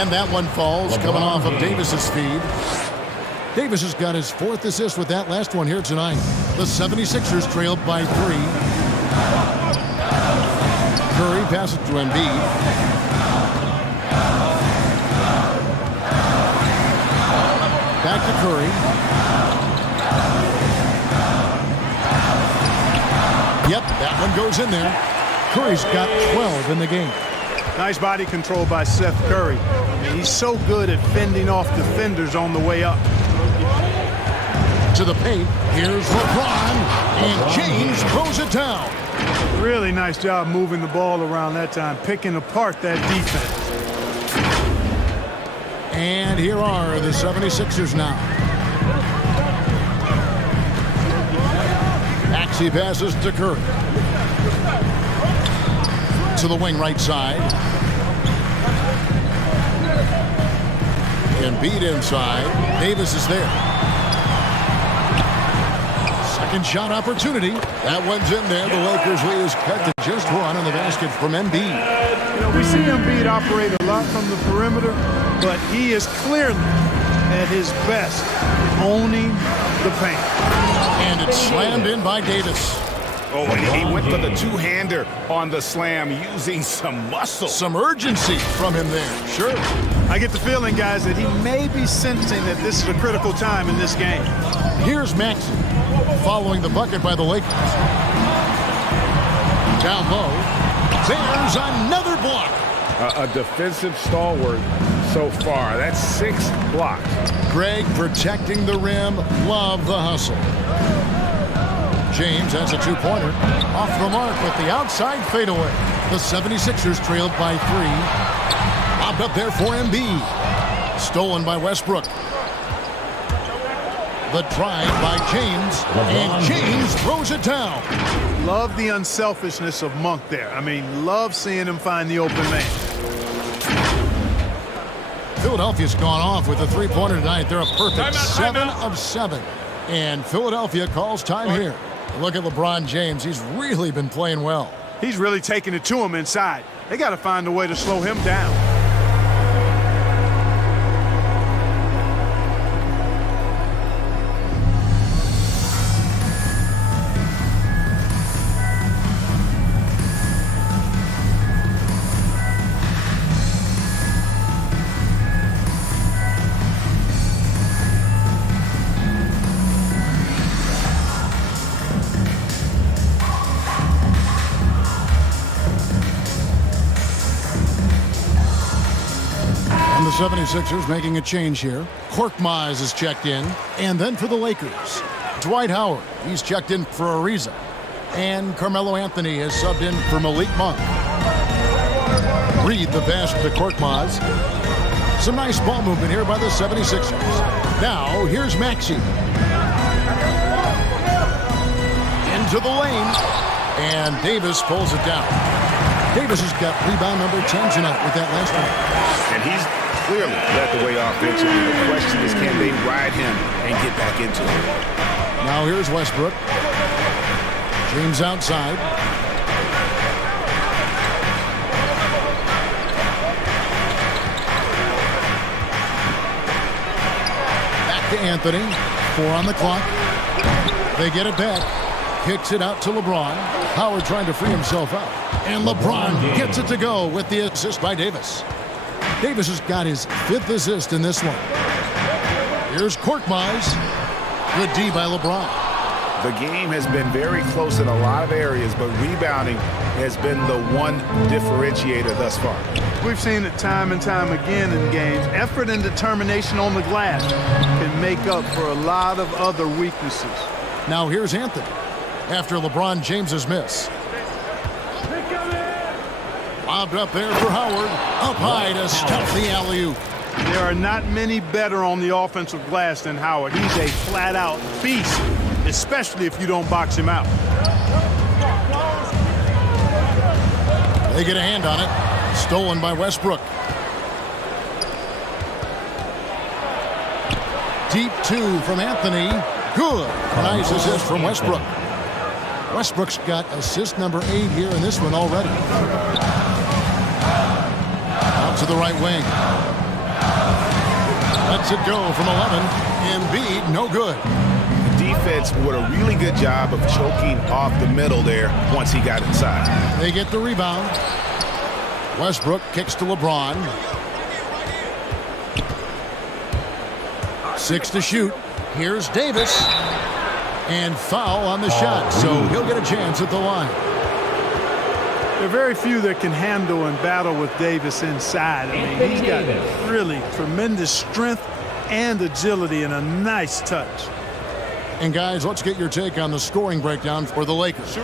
And that one falls, coming off of Davis's feed. Davis has got his 4th assist with that last one here tonight. The 76ers trailed by 3. Curry passes to Embiid. Back to Curry. Yep, that one goes in there. Curry's got 12 in the game. Nice body control by Seth Curry. I mean, he's so good at fending off defenders on the way up. To the paint. Here's LeBron. And James throws it down. Really nice job moving the ball around that time, picking apart that defense. And here are the 76ers now. Maxey passes to Curry. To the wing right side. Embiid inside. Davis is there. Second shot opportunity. That one's in there. The Lakers lead is cut to just 1 on the basket from Embiid. You know, we see Embiid operate a lot from the perimeter, but he is clearly at his best owning the paint. And it's slammed in by Davis. Oh, and he went for the two-hander on the slam using some muscle. Some urgency from him there. Sure. I get the feeling, guys, that he may be sensing that this is a critical time in this game. Here's Maxey following the bucket by the Lakers. Down low. There's another block. A defensive stalwart so far. That's 6 blocks. Greg protecting the rim. Love the hustle. James has a 2-pointer. Off the mark with the outside fadeaway. The 76ers trailed by 3. Lobbed up there for Embiid. Stolen by Westbrook. The drive by James. And James throws it down. Love the unselfishness of Monk there. I mean, love seeing him find the open man. Philadelphia's gone off with a 3-pointer tonight. They're a perfect 7 of 7. And Philadelphia calls time here. Look at LeBron James. He's really been playing well. He's really taking it to him inside. They got to find a way to slow him down. The 76ers making a change here. Korkmaz is checked in. And then for the Lakers, Dwight Howard. He's checked in for a reason. And Carmelo Anthony has subbed in for Malik Monk. Reed the pass to Korkmaz. Some nice ball movement here by the 76ers. Now, here's Maxey. Into the lane. And Davis pulls it down. Davis has got rebound number 10 tonight with that last one. And he's clearly led the way offensively. The question is, can they ride him and get back into it? Now here's Westbrook. James outside. Back to Anthony. 4 on the clock. They get it back. Kicks it out to LeBron. Howard trying to free himself up. And LeBron gets it to go with the assist by Davis. Davis has got his 5th assist in this one. Here's Korkmaz. Good D by LeBron. The game has been very close in a lot of areas, but rebounding has been the one differentiator thus far. We've seen it time and time again in games. Effort and determination on the glass can make up for a lot of other weaknesses. Now here's Anthony after LeBron James's miss. Lobbed up there for Howard. Up high to stuff the alley-oop. There are not many better on the offensive glass than Howard. He's a flat-out beast, especially if you don't box him out. They get a hand on it. Stolen by Westbrook. Deep two from Anthony. Good. Nice assist from Westbrook. Westbrook's got assist number 8 here in this one already. Out to the right wing. Lets it go from 11. Embiid, no good. Defense did a really good job of choking off the middle there once he got inside. They get the rebound. Westbrook kicks to LeBron. 6 to shoot. Here's Davis. And foul on the shot, so he'll get a chance at the line. There are very few that can handle and battle with Davis inside. I mean, he's got really tremendous strength and agility and a nice touch. And guys, let's get your take on the scoring breakdown for the Lakers.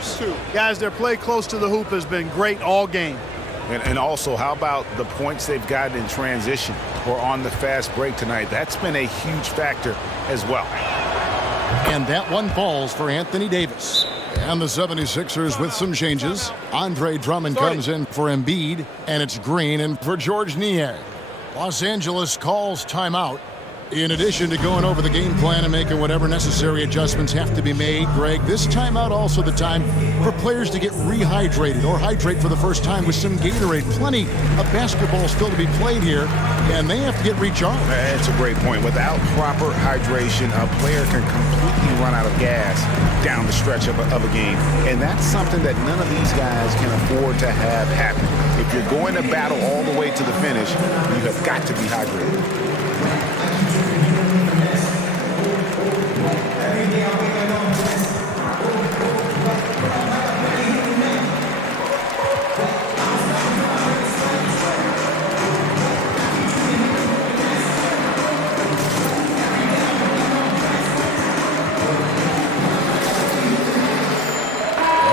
Guys, their play close to the hoop has been great all game. And also, how about the points they've gotten in transition or on the fast break tonight? That's been a huge factor as well. And that one falls for Anthony Davis. And the 76ers with some changes. Andre Drummond comes in for Embiid, and it's Green in for George Niang. Los Angeles calls timeout. In addition to going over the game plan and making whatever necessary adjustments have to be made, Greg, this timeout also the time for players to get rehydrated or hydrate for the first time with some Gatorade. Plenty of basketball still to be played here, and they have to get recharged. That's a great point. Without proper hydration, a player can completely run out of gas down the stretch of a game, and that's something that none of these guys can afford to have happen. If you're going to battle all the way to the finish, you have got to be hydrated.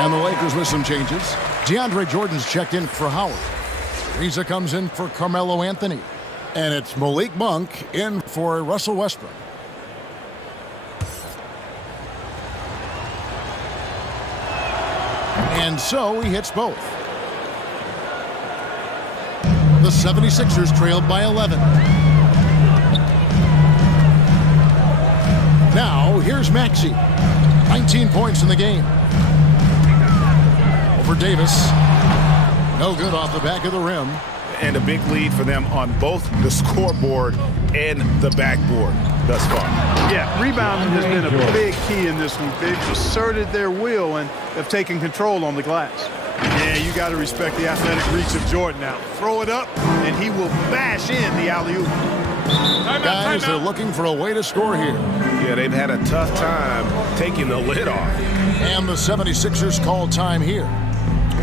And the Lakers with some changes. DeAndre Jordan's checked in for Howard. Riza comes in for Carmelo Anthony. And it's Malik Monk in for Russell Westbrook. And so he hits both. The 76ers trailed by 11. Now, here's Maxey. 19 points in the game. Over Davis. No good off the back of the rim. And a big lead for them on both the scoreboard and the backboard thus far. Yeah, rebounding has been a big key in this one. They've asserted their will and have taken control on the glass. Yeah, you got to respect the athletic reach of Jordan now. Throw it up, and he will bash in the alley-oop. Guys, they're looking for a way to score here. Yeah, they've had a tough time taking the lid off. And the 76ers call time here.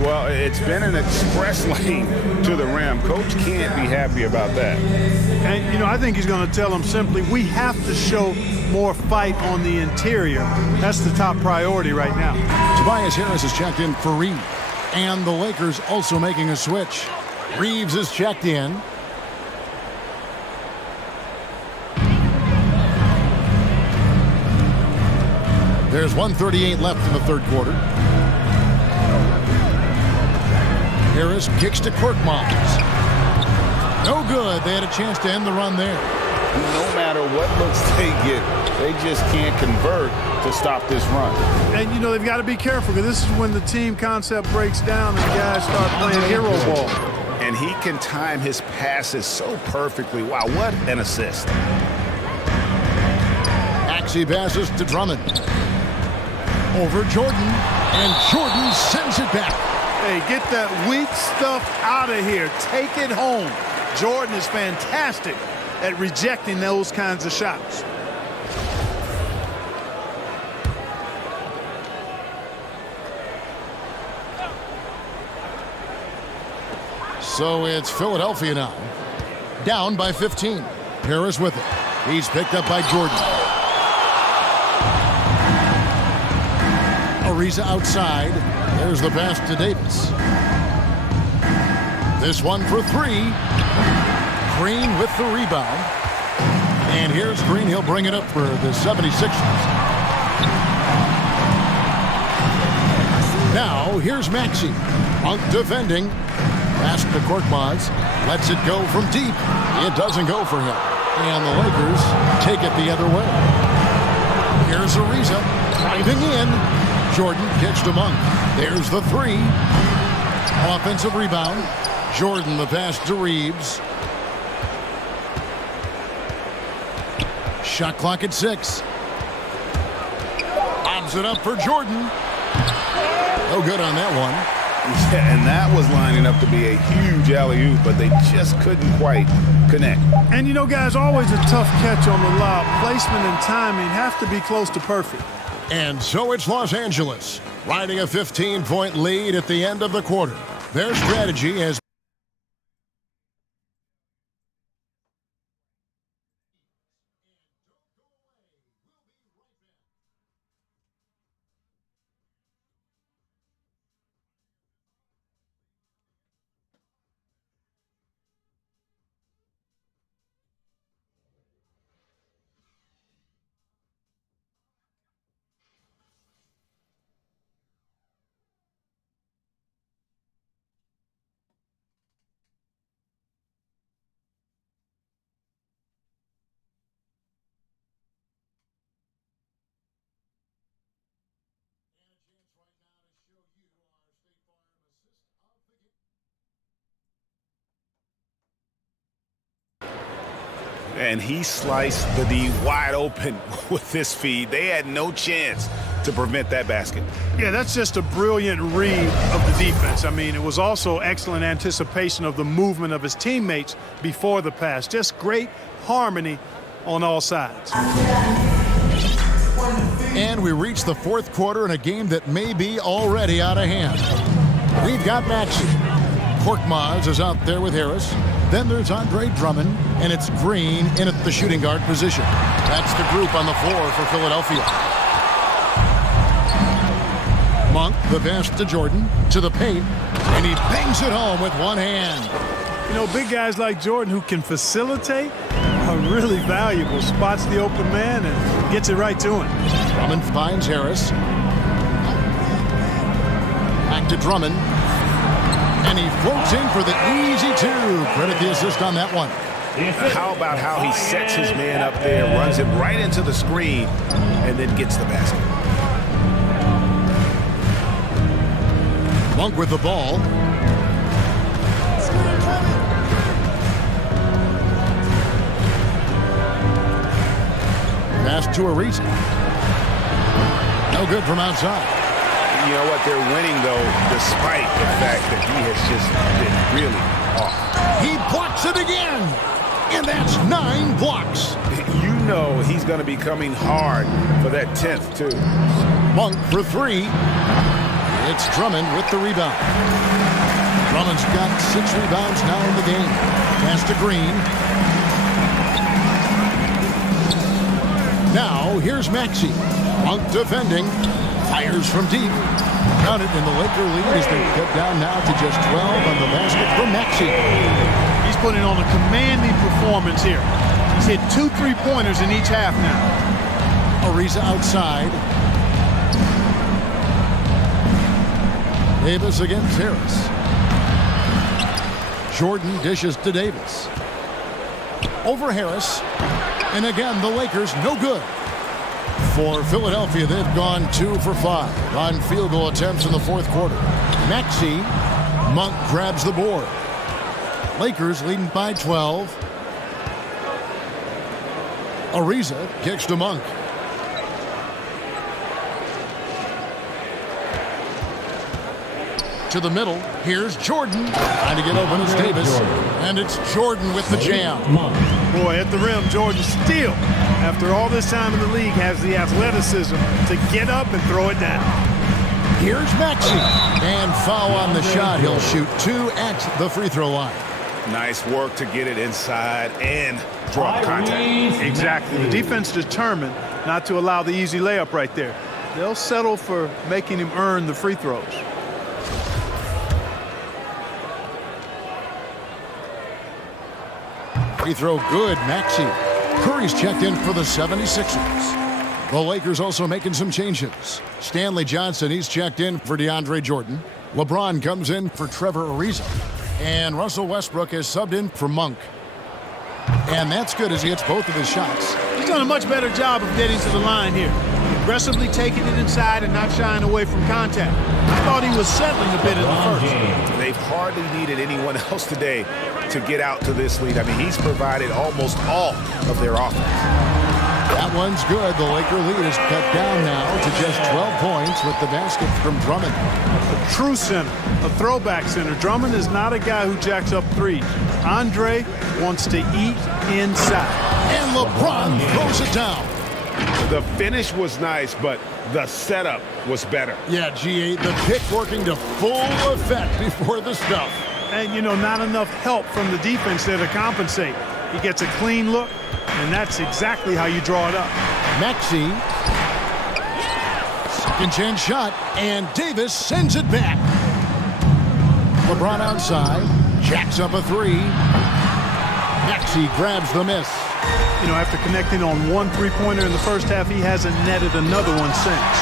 Well, it's been an express lane to the rim. Coach can't be happy about that. And, you know, I think he's going to tell them simply, we have to show more fight on the interior. That's the top priority right now. Tobias Harris is checked in for Reed. And the Lakers also making a switch. Reeves is checked in. There's 1:38 left in the third quarter. Harris kicks to Korkmaz. No good. They had a chance to end the run there. No matter what looks they get, they just can't convert to stop this run. And, you know, they've got to be careful because this is when the team concept breaks down and guys start playing hero ball. And he can time his passes so perfectly. Wow, what an assist. Maxey passes to Drummond. Over Jordan. And Jordan sends it back. Hey, get that weak stuff out of here. Take it home. Jordan is fantastic at rejecting those kinds of shots. So it's Philadelphia now. Down by 15. Harris with it. He's picked up by Jordan. Ariza outside. There's the pass to Davis. This one for 3. Green with the rebound. And here's Green. He'll bring it up for the 76ers. Now, here's Maxey. Monk defending. Pass to Korkmaz. Lets it go from deep. It doesn't go for him. And the Lakers take it the other way. Here's Ariza driving in. Jordan kicks to Monk. There's the three. Offensive rebound. Jordan the pass to Reeves. Shot clock at 6. Bobs it up for Jordan. No good on that one. Yeah, and that was lining up to be a huge alley-oop, but they just couldn't quite connect. And you know, guys, always a tough catch on the lob. Placement and timing have to be close to perfect. And so it's Los Angeles, riding a 15-point lead at the end of the quarter. Their strategy has And he sliced the D wide open with this feed. They had no chance to prevent that basket. Yeah, that's just a brilliant read of the defense. I mean, it was also excellent anticipation of the movement of his teammates before the pass. Just great harmony on all sides. And we reach the fourth quarter in a game that may be already out of hand. We've got Maxey. Korkmaz is out there with Harris. Then there's Andre Drummond, and it's Green in at the shooting guard position. That's the group on the floor for Philadelphia. Monk, the pass to Jordan, to the paint, and he bangs it home with one hand. You know, big guys like Jordan who can facilitate are really valuable. Spots the open man and gets it right to him. Drummond finds Harris. Back to Drummond. And he floats in for the easy two. Credit the assist on that one. How about how he sets his man up there, runs him right into the screen, and then gets the basket. Monk with the ball. Pass to Ariza. No good from outside. You know what? They're winning, though, despite the fact that he has just been really off. He blocks it again. And that's 9 blocks. You know he's going to be coming hard for that 10th, too. Monk for 3. It's Drummond with the rebound. Drummond's got 6 rebounds now in the game. Pass to Green. Now, here's Maxey. Monk defending. Fires from deep. Got it, and the Laker lead has been cut down now to just 12 on the basket from Maxey. He's putting on a commanding performance here. He's hit 2 3-pointers in each half now. Ariza outside. Davis against Harris. Jordan dishes to Davis. Over Harris. And again, the Lakers no good. For Philadelphia, they've gone 2 for 5 on field goal attempts in the fourth quarter. Maxey, Monk grabs the board. Lakers leading by 12. Ariza kicks to Monk. To the middle, here's Jordan. Trying to get open as Davis. And it's Jordan with the jam. Boy, at the rim, Jordan still, after all this time in the league, has the athleticism to get up and throw it down. Here's Maxey. And foul on the shot. He'll shoot 2 at the free throw line. Nice work to get it inside and draw contact. Exactly. The defense determined not to allow the easy layup right there. They'll settle for making him earn the free throws. Free throw good, Maxey. Curry's checked in for the 76ers. The Lakers also making some changes. Stanley Johnson, he's checked in for DeAndre Jordan. LeBron comes in for Trevor Ariza. And Russell Westbrook is subbed in for Monk. And that's good as he hits both of his shots. He's done a much better job of getting to the line here. Aggressively taking it inside and not shying away from contact. I thought he was settling a bit in the first. They've hardly needed anyone else today to get out to this lead. I mean, he's provided almost all of their offense. That one's good. The Laker lead is cut down now to just 12 points with the basket from Drummond. A true center, a throwback center. Drummond is not a guy who jacks up threes. Andre wants to eat inside. And LeBron throws it down. The finish was nice, but the setup was better. Yeah, G8, the pick working to full effect before the stuff. And, you know, not enough help from the defense there to compensate. He gets a clean look, and that's exactly how you draw it up. Maxey. Second chance shot, and Davis sends it back. LeBron outside, jacks up a three. Maxey grabs the miss. You know, after connecting on one three-pointer in the first half, he hasn't netted another one since.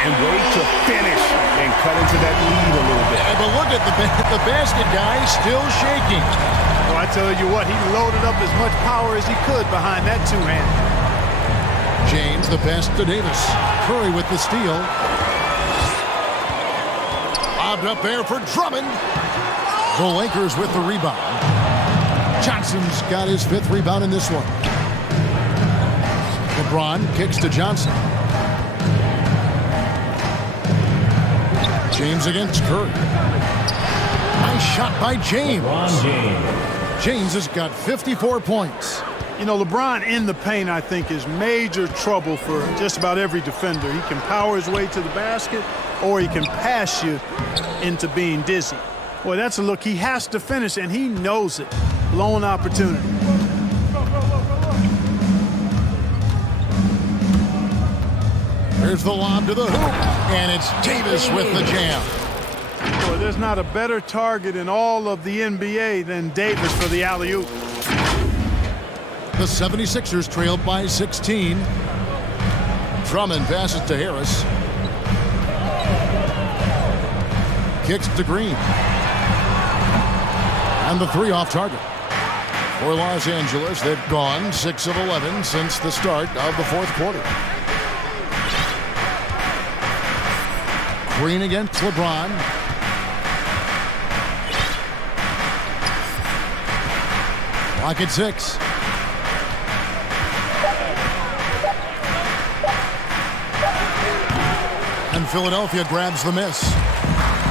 And wait to finish and cut into that lead a little bit. But look at the basket guy still shaking. Well, I tell you what, he loaded up as much power as he could behind that two-hand. James the pass to Davis. Curry with the steal. Lobbed up there for Drummond. The Lakers with the rebound. Johnson's got his 5th rebound in this one. LeBron kicks to Johnson. James against Curry. Nice shot by James. James has got 54 points. You know, LeBron in the paint, I think, is major trouble for just about every defender. He can power his way to the basket, or he can pass you into being dizzy. Boy, that's a look he has to finish, and he knows it. Blown opportunity. Here's the lob to the hoop, and it's Davis with the jam. Boy, there's not a better target in all of the NBA than Davis for the alley-oop. The 76ers trailed by 16. Drummond passes to Harris. Kicks to Green. And the three off target. For Los Angeles, they've gone 6 of 11 since the start of the 4th quarter. Green against LeBron. Clock at 6. And Philadelphia grabs the miss.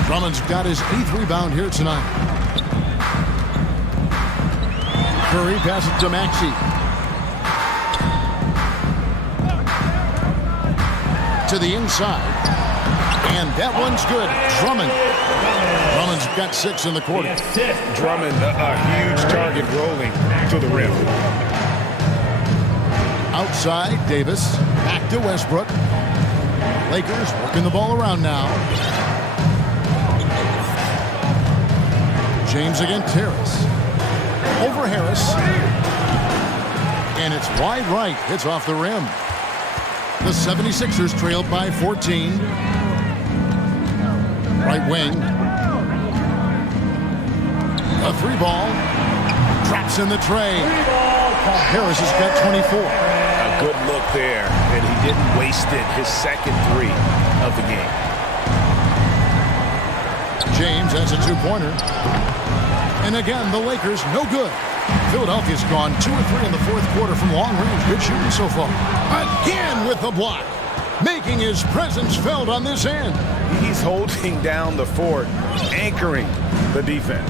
Drummond's got his 8th rebound here tonight. Curry passes to Maxey. To the inside. And that one's good. Drummond. Drummond's got 6 in the quarter. Drummond, a huge target rolling to the rim. Outside, Davis. Back to Westbrook. Lakers working the ball around now. James against Harris. Over Harris. And it's wide right. It's off the rim. The 76ers trailed by 14. Right wing. A 3-ball. Drops in the tray. Harris has got 24. A good look there, and he didn't waste it. His 2nd 3 of the game. James has a 2-pointer. And again, the Lakers no good. Philadelphia's gone 2 or 3 in the 4th quarter from long range. Good shooting so far. Again with the block. Making his presence felt on this end. He's holding down the fort, anchoring the defense.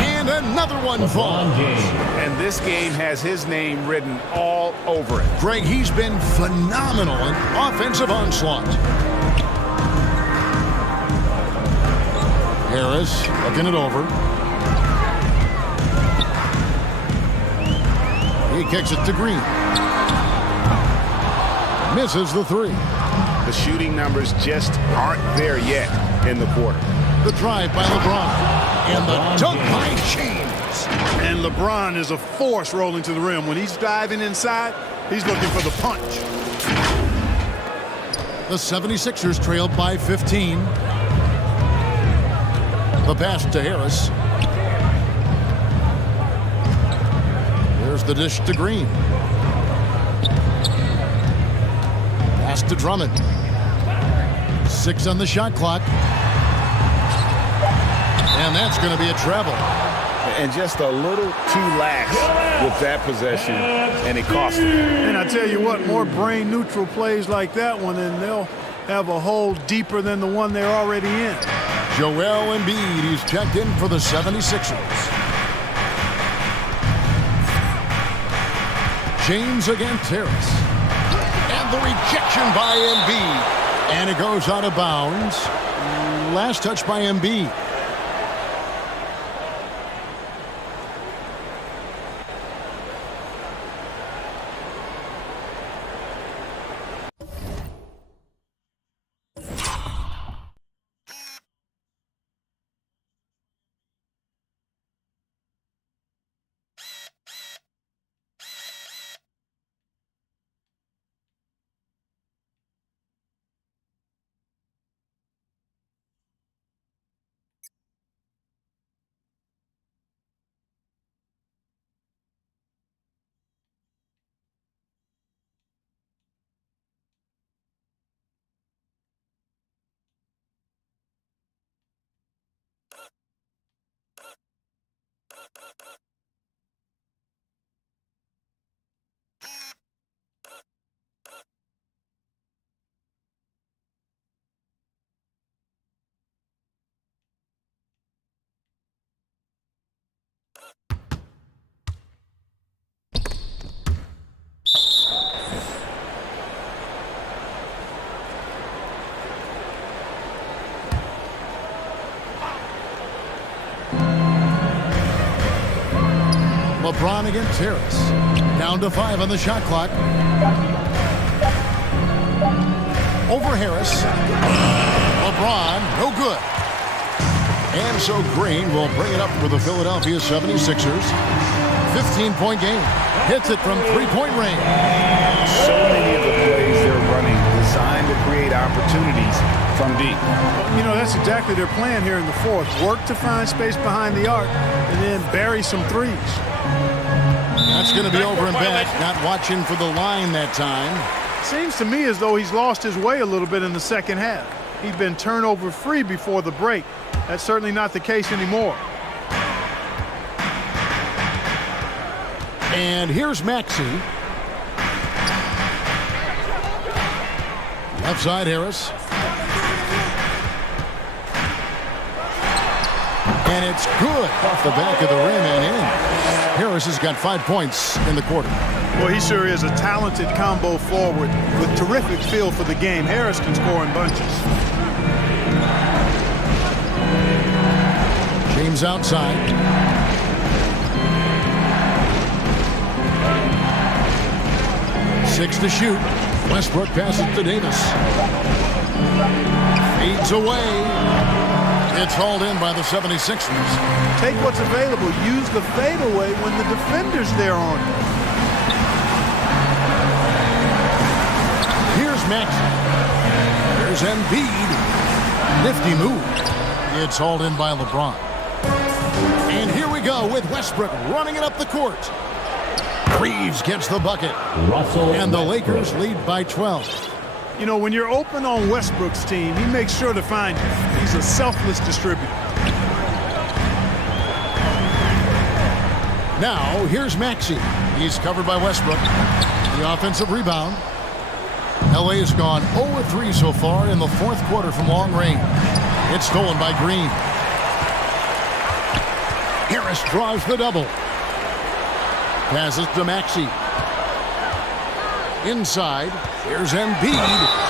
And another one falls. And this game has his name written all over it. Greg, he's been phenomenal in offensive onslaught. Harris looking it over. He kicks it to Green. Misses the 3. The shooting numbers just aren't there yet. in the quarter. The drive by LeBron. And the dunk by James. And LeBron is a force rolling to the rim. When he's diving inside, he's looking for the punch. The 76ers trailed by 15. The pass to Harris. There's the dish to Green. Pass to Drummond. 6 on the shot clock. And that's going to be a travel. And just a little too lax with that possession, and it cost him. And I tell you what, more brain-neutral plays like that one, and they'll have a hole deeper than the one they're already in. Joel Embiid, he's checked in for the 76ers. James against Harris. And the rejection by Embiid. And it goes out of bounds. Last touch by Embiid. LeBron against Harris. Down to 5 on the shot clock. Over Harris. LeBron, no good. And so Green will bring it up for the Philadelphia 76ers. 15-point game. Hits it from three-point range. So many of the plays they're running designed to create opportunities from deep. You know, that's exactly their plan here in the fourth. Work to find space behind the arc and then bury some threes. That's going to be over and back. Not watching for the line that time. Seems to me as though he's lost his way a little bit in the second half. He'd been turnover free before the break. That's certainly not the case anymore. And here's Maxey. Left side Harris. And it's good off the back of the rim and in. Harris has got 5 points in the quarter. Well, he sure is a talented combo forward with terrific feel for the game. Harris can score in bunches. James outside. Six to shoot. Westbrook passes to Davis. Fades away. It's hauled in by the 76ers. Take what's available. Use the fadeaway when the defender's there on you. Here's Maxey. There's Embiid. Nifty move. It's hauled in by LeBron. And here we go with Westbrook running it up the court. Reeves gets the bucket. And the Lakers lead by 12. You know, when you're open on Westbrook's team, he makes sure to find you. He's a selfless distributor. Now, here's Maxey. He's covered by Westbrook. The offensive rebound. LA has gone 0-3 so far in the fourth quarter from long range. It's stolen by Green. Harris draws the double. Passes to Maxey. Inside, here's Embiid,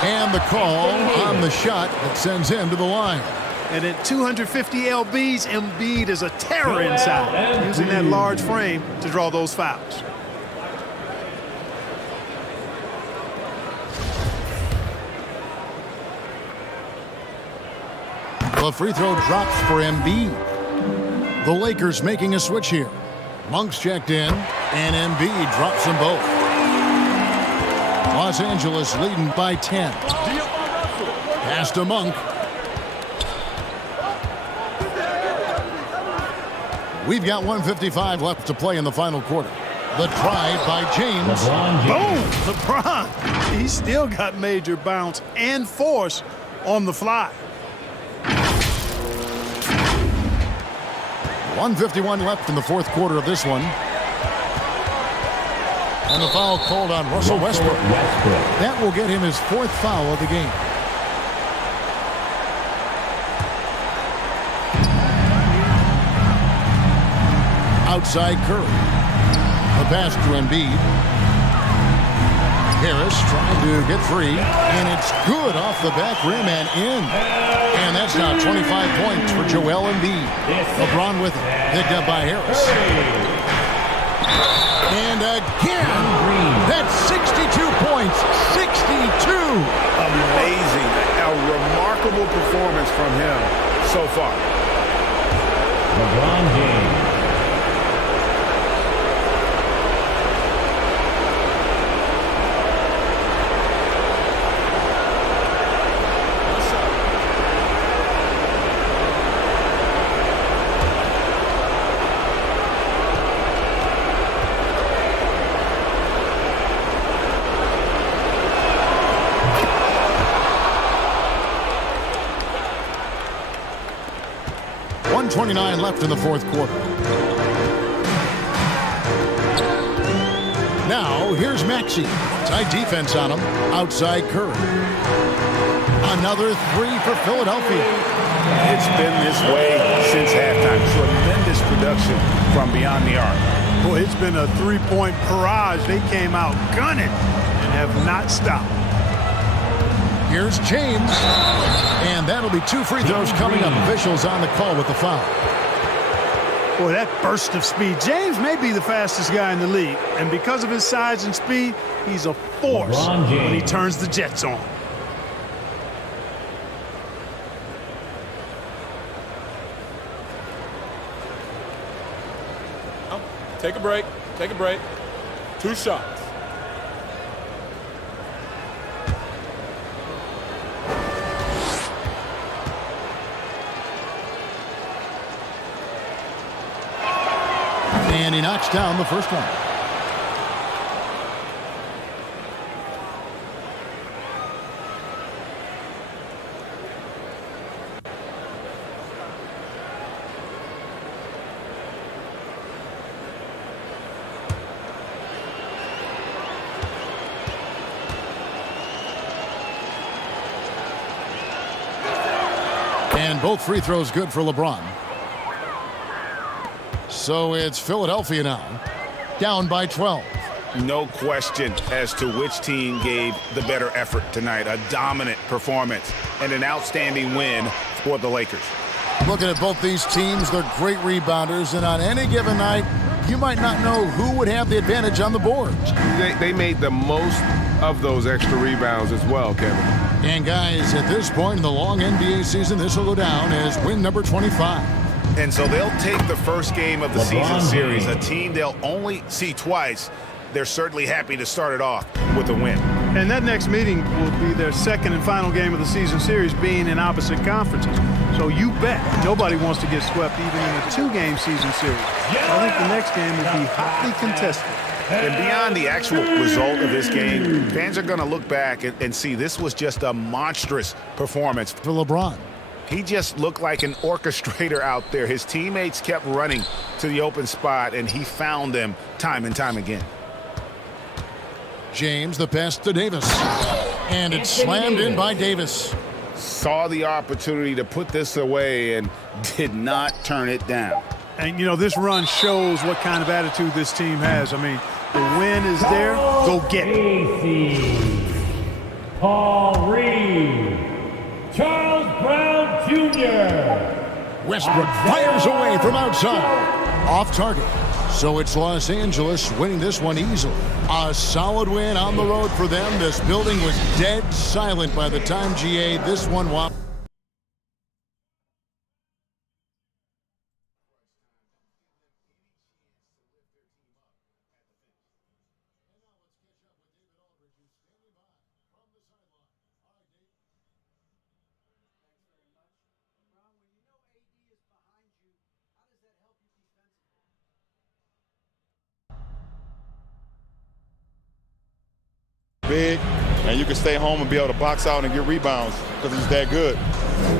and the call on the shot that sends him to the line. And at 250 lbs, Embiid is a terror inside, using that large frame to draw those fouls. The free throw drops for Embiid. The Lakers making a switch here. Monk's checked in, and Embiid drops them both. Los Angeles leading by 10. Pass to Monk. We've got 1:55 left to play in the final quarter. The drive by James. Boom! LeBron. He's still got major bounce and force on the fly. 1:51 left in the fourth quarter of this one. And the foul called on Russell Westbrook. That will get him his fourth foul of the game. Outside Curry. The pass to Embiid. Harris trying to get free, and it's good off the back rim and in. And that's now 25 points for Joel Embiid. LeBron with it, picked up by Harris. And again, that's 62 points, 62. Amazing, a remarkable performance from him so far. LeBron James. .29 left in the fourth quarter. Now, here's Maxey. Tight defense on him. Outside Curry. Another three for Philadelphia. It's been this way since halftime. Tremendous production from beyond the arc. Boy, it's been a three-point barrage. They came out gunning and have not stopped. Here's James. And that'll be two free throws coming up. Officials on the call with the foul. Boy, that burst of speed. James may be the fastest guy in the league. And because of his size and speed, he's a force when he turns the Jets on. Take a break. Take a break. 2 shots. And he knocks down the first one. And both free throws good for LeBron. So it's Philadelphia now, down by 12. No question as to which team gave the better effort tonight. A dominant performance and an outstanding win for the Lakers. Looking at both these teams, they're great rebounders, and on any given night, you might not know who would have the advantage on the boards. They made the most of those extra rebounds as well, Kevin. And guys, at this point in the long NBA season, this will go down as win number 25. And so they'll take the first game of the season series, a team they'll only see twice. They're certainly happy to start it off with a win. And that next meeting will be their second and final game of the season series, being in opposite conferences. So you bet nobody wants to get swept even in a 2-game season series. I think the next game will be hotly contested. And beyond the actual result of this game, fans are going to look back and see this was just a monstrous performance for LeBron. He just looked like an orchestrator out there. His teammates kept running to the open spot, and he found them time and time again. James, the pass to Davis. And it's slammed in by Davis. Saw the opportunity to put this away and did not turn it down. And, you know, this run shows what kind of attitude this team has. I mean, the win is there. Go get it. Paul Reed. Charles Brown Jr. Westbrook fires away from outside. Off target. So it's Los Angeles winning this one easily. A solid win on the road for them. This building was dead silent by the time GA this one won. big, and you can stay home and be able to box out and get rebounds because he's that good.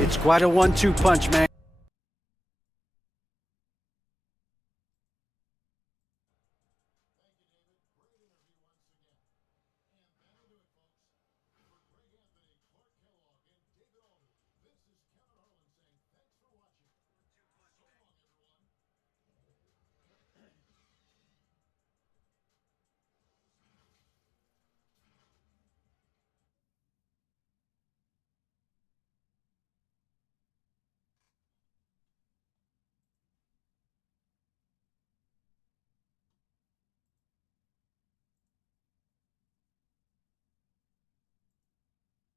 It's quite a 1-2 punch, man.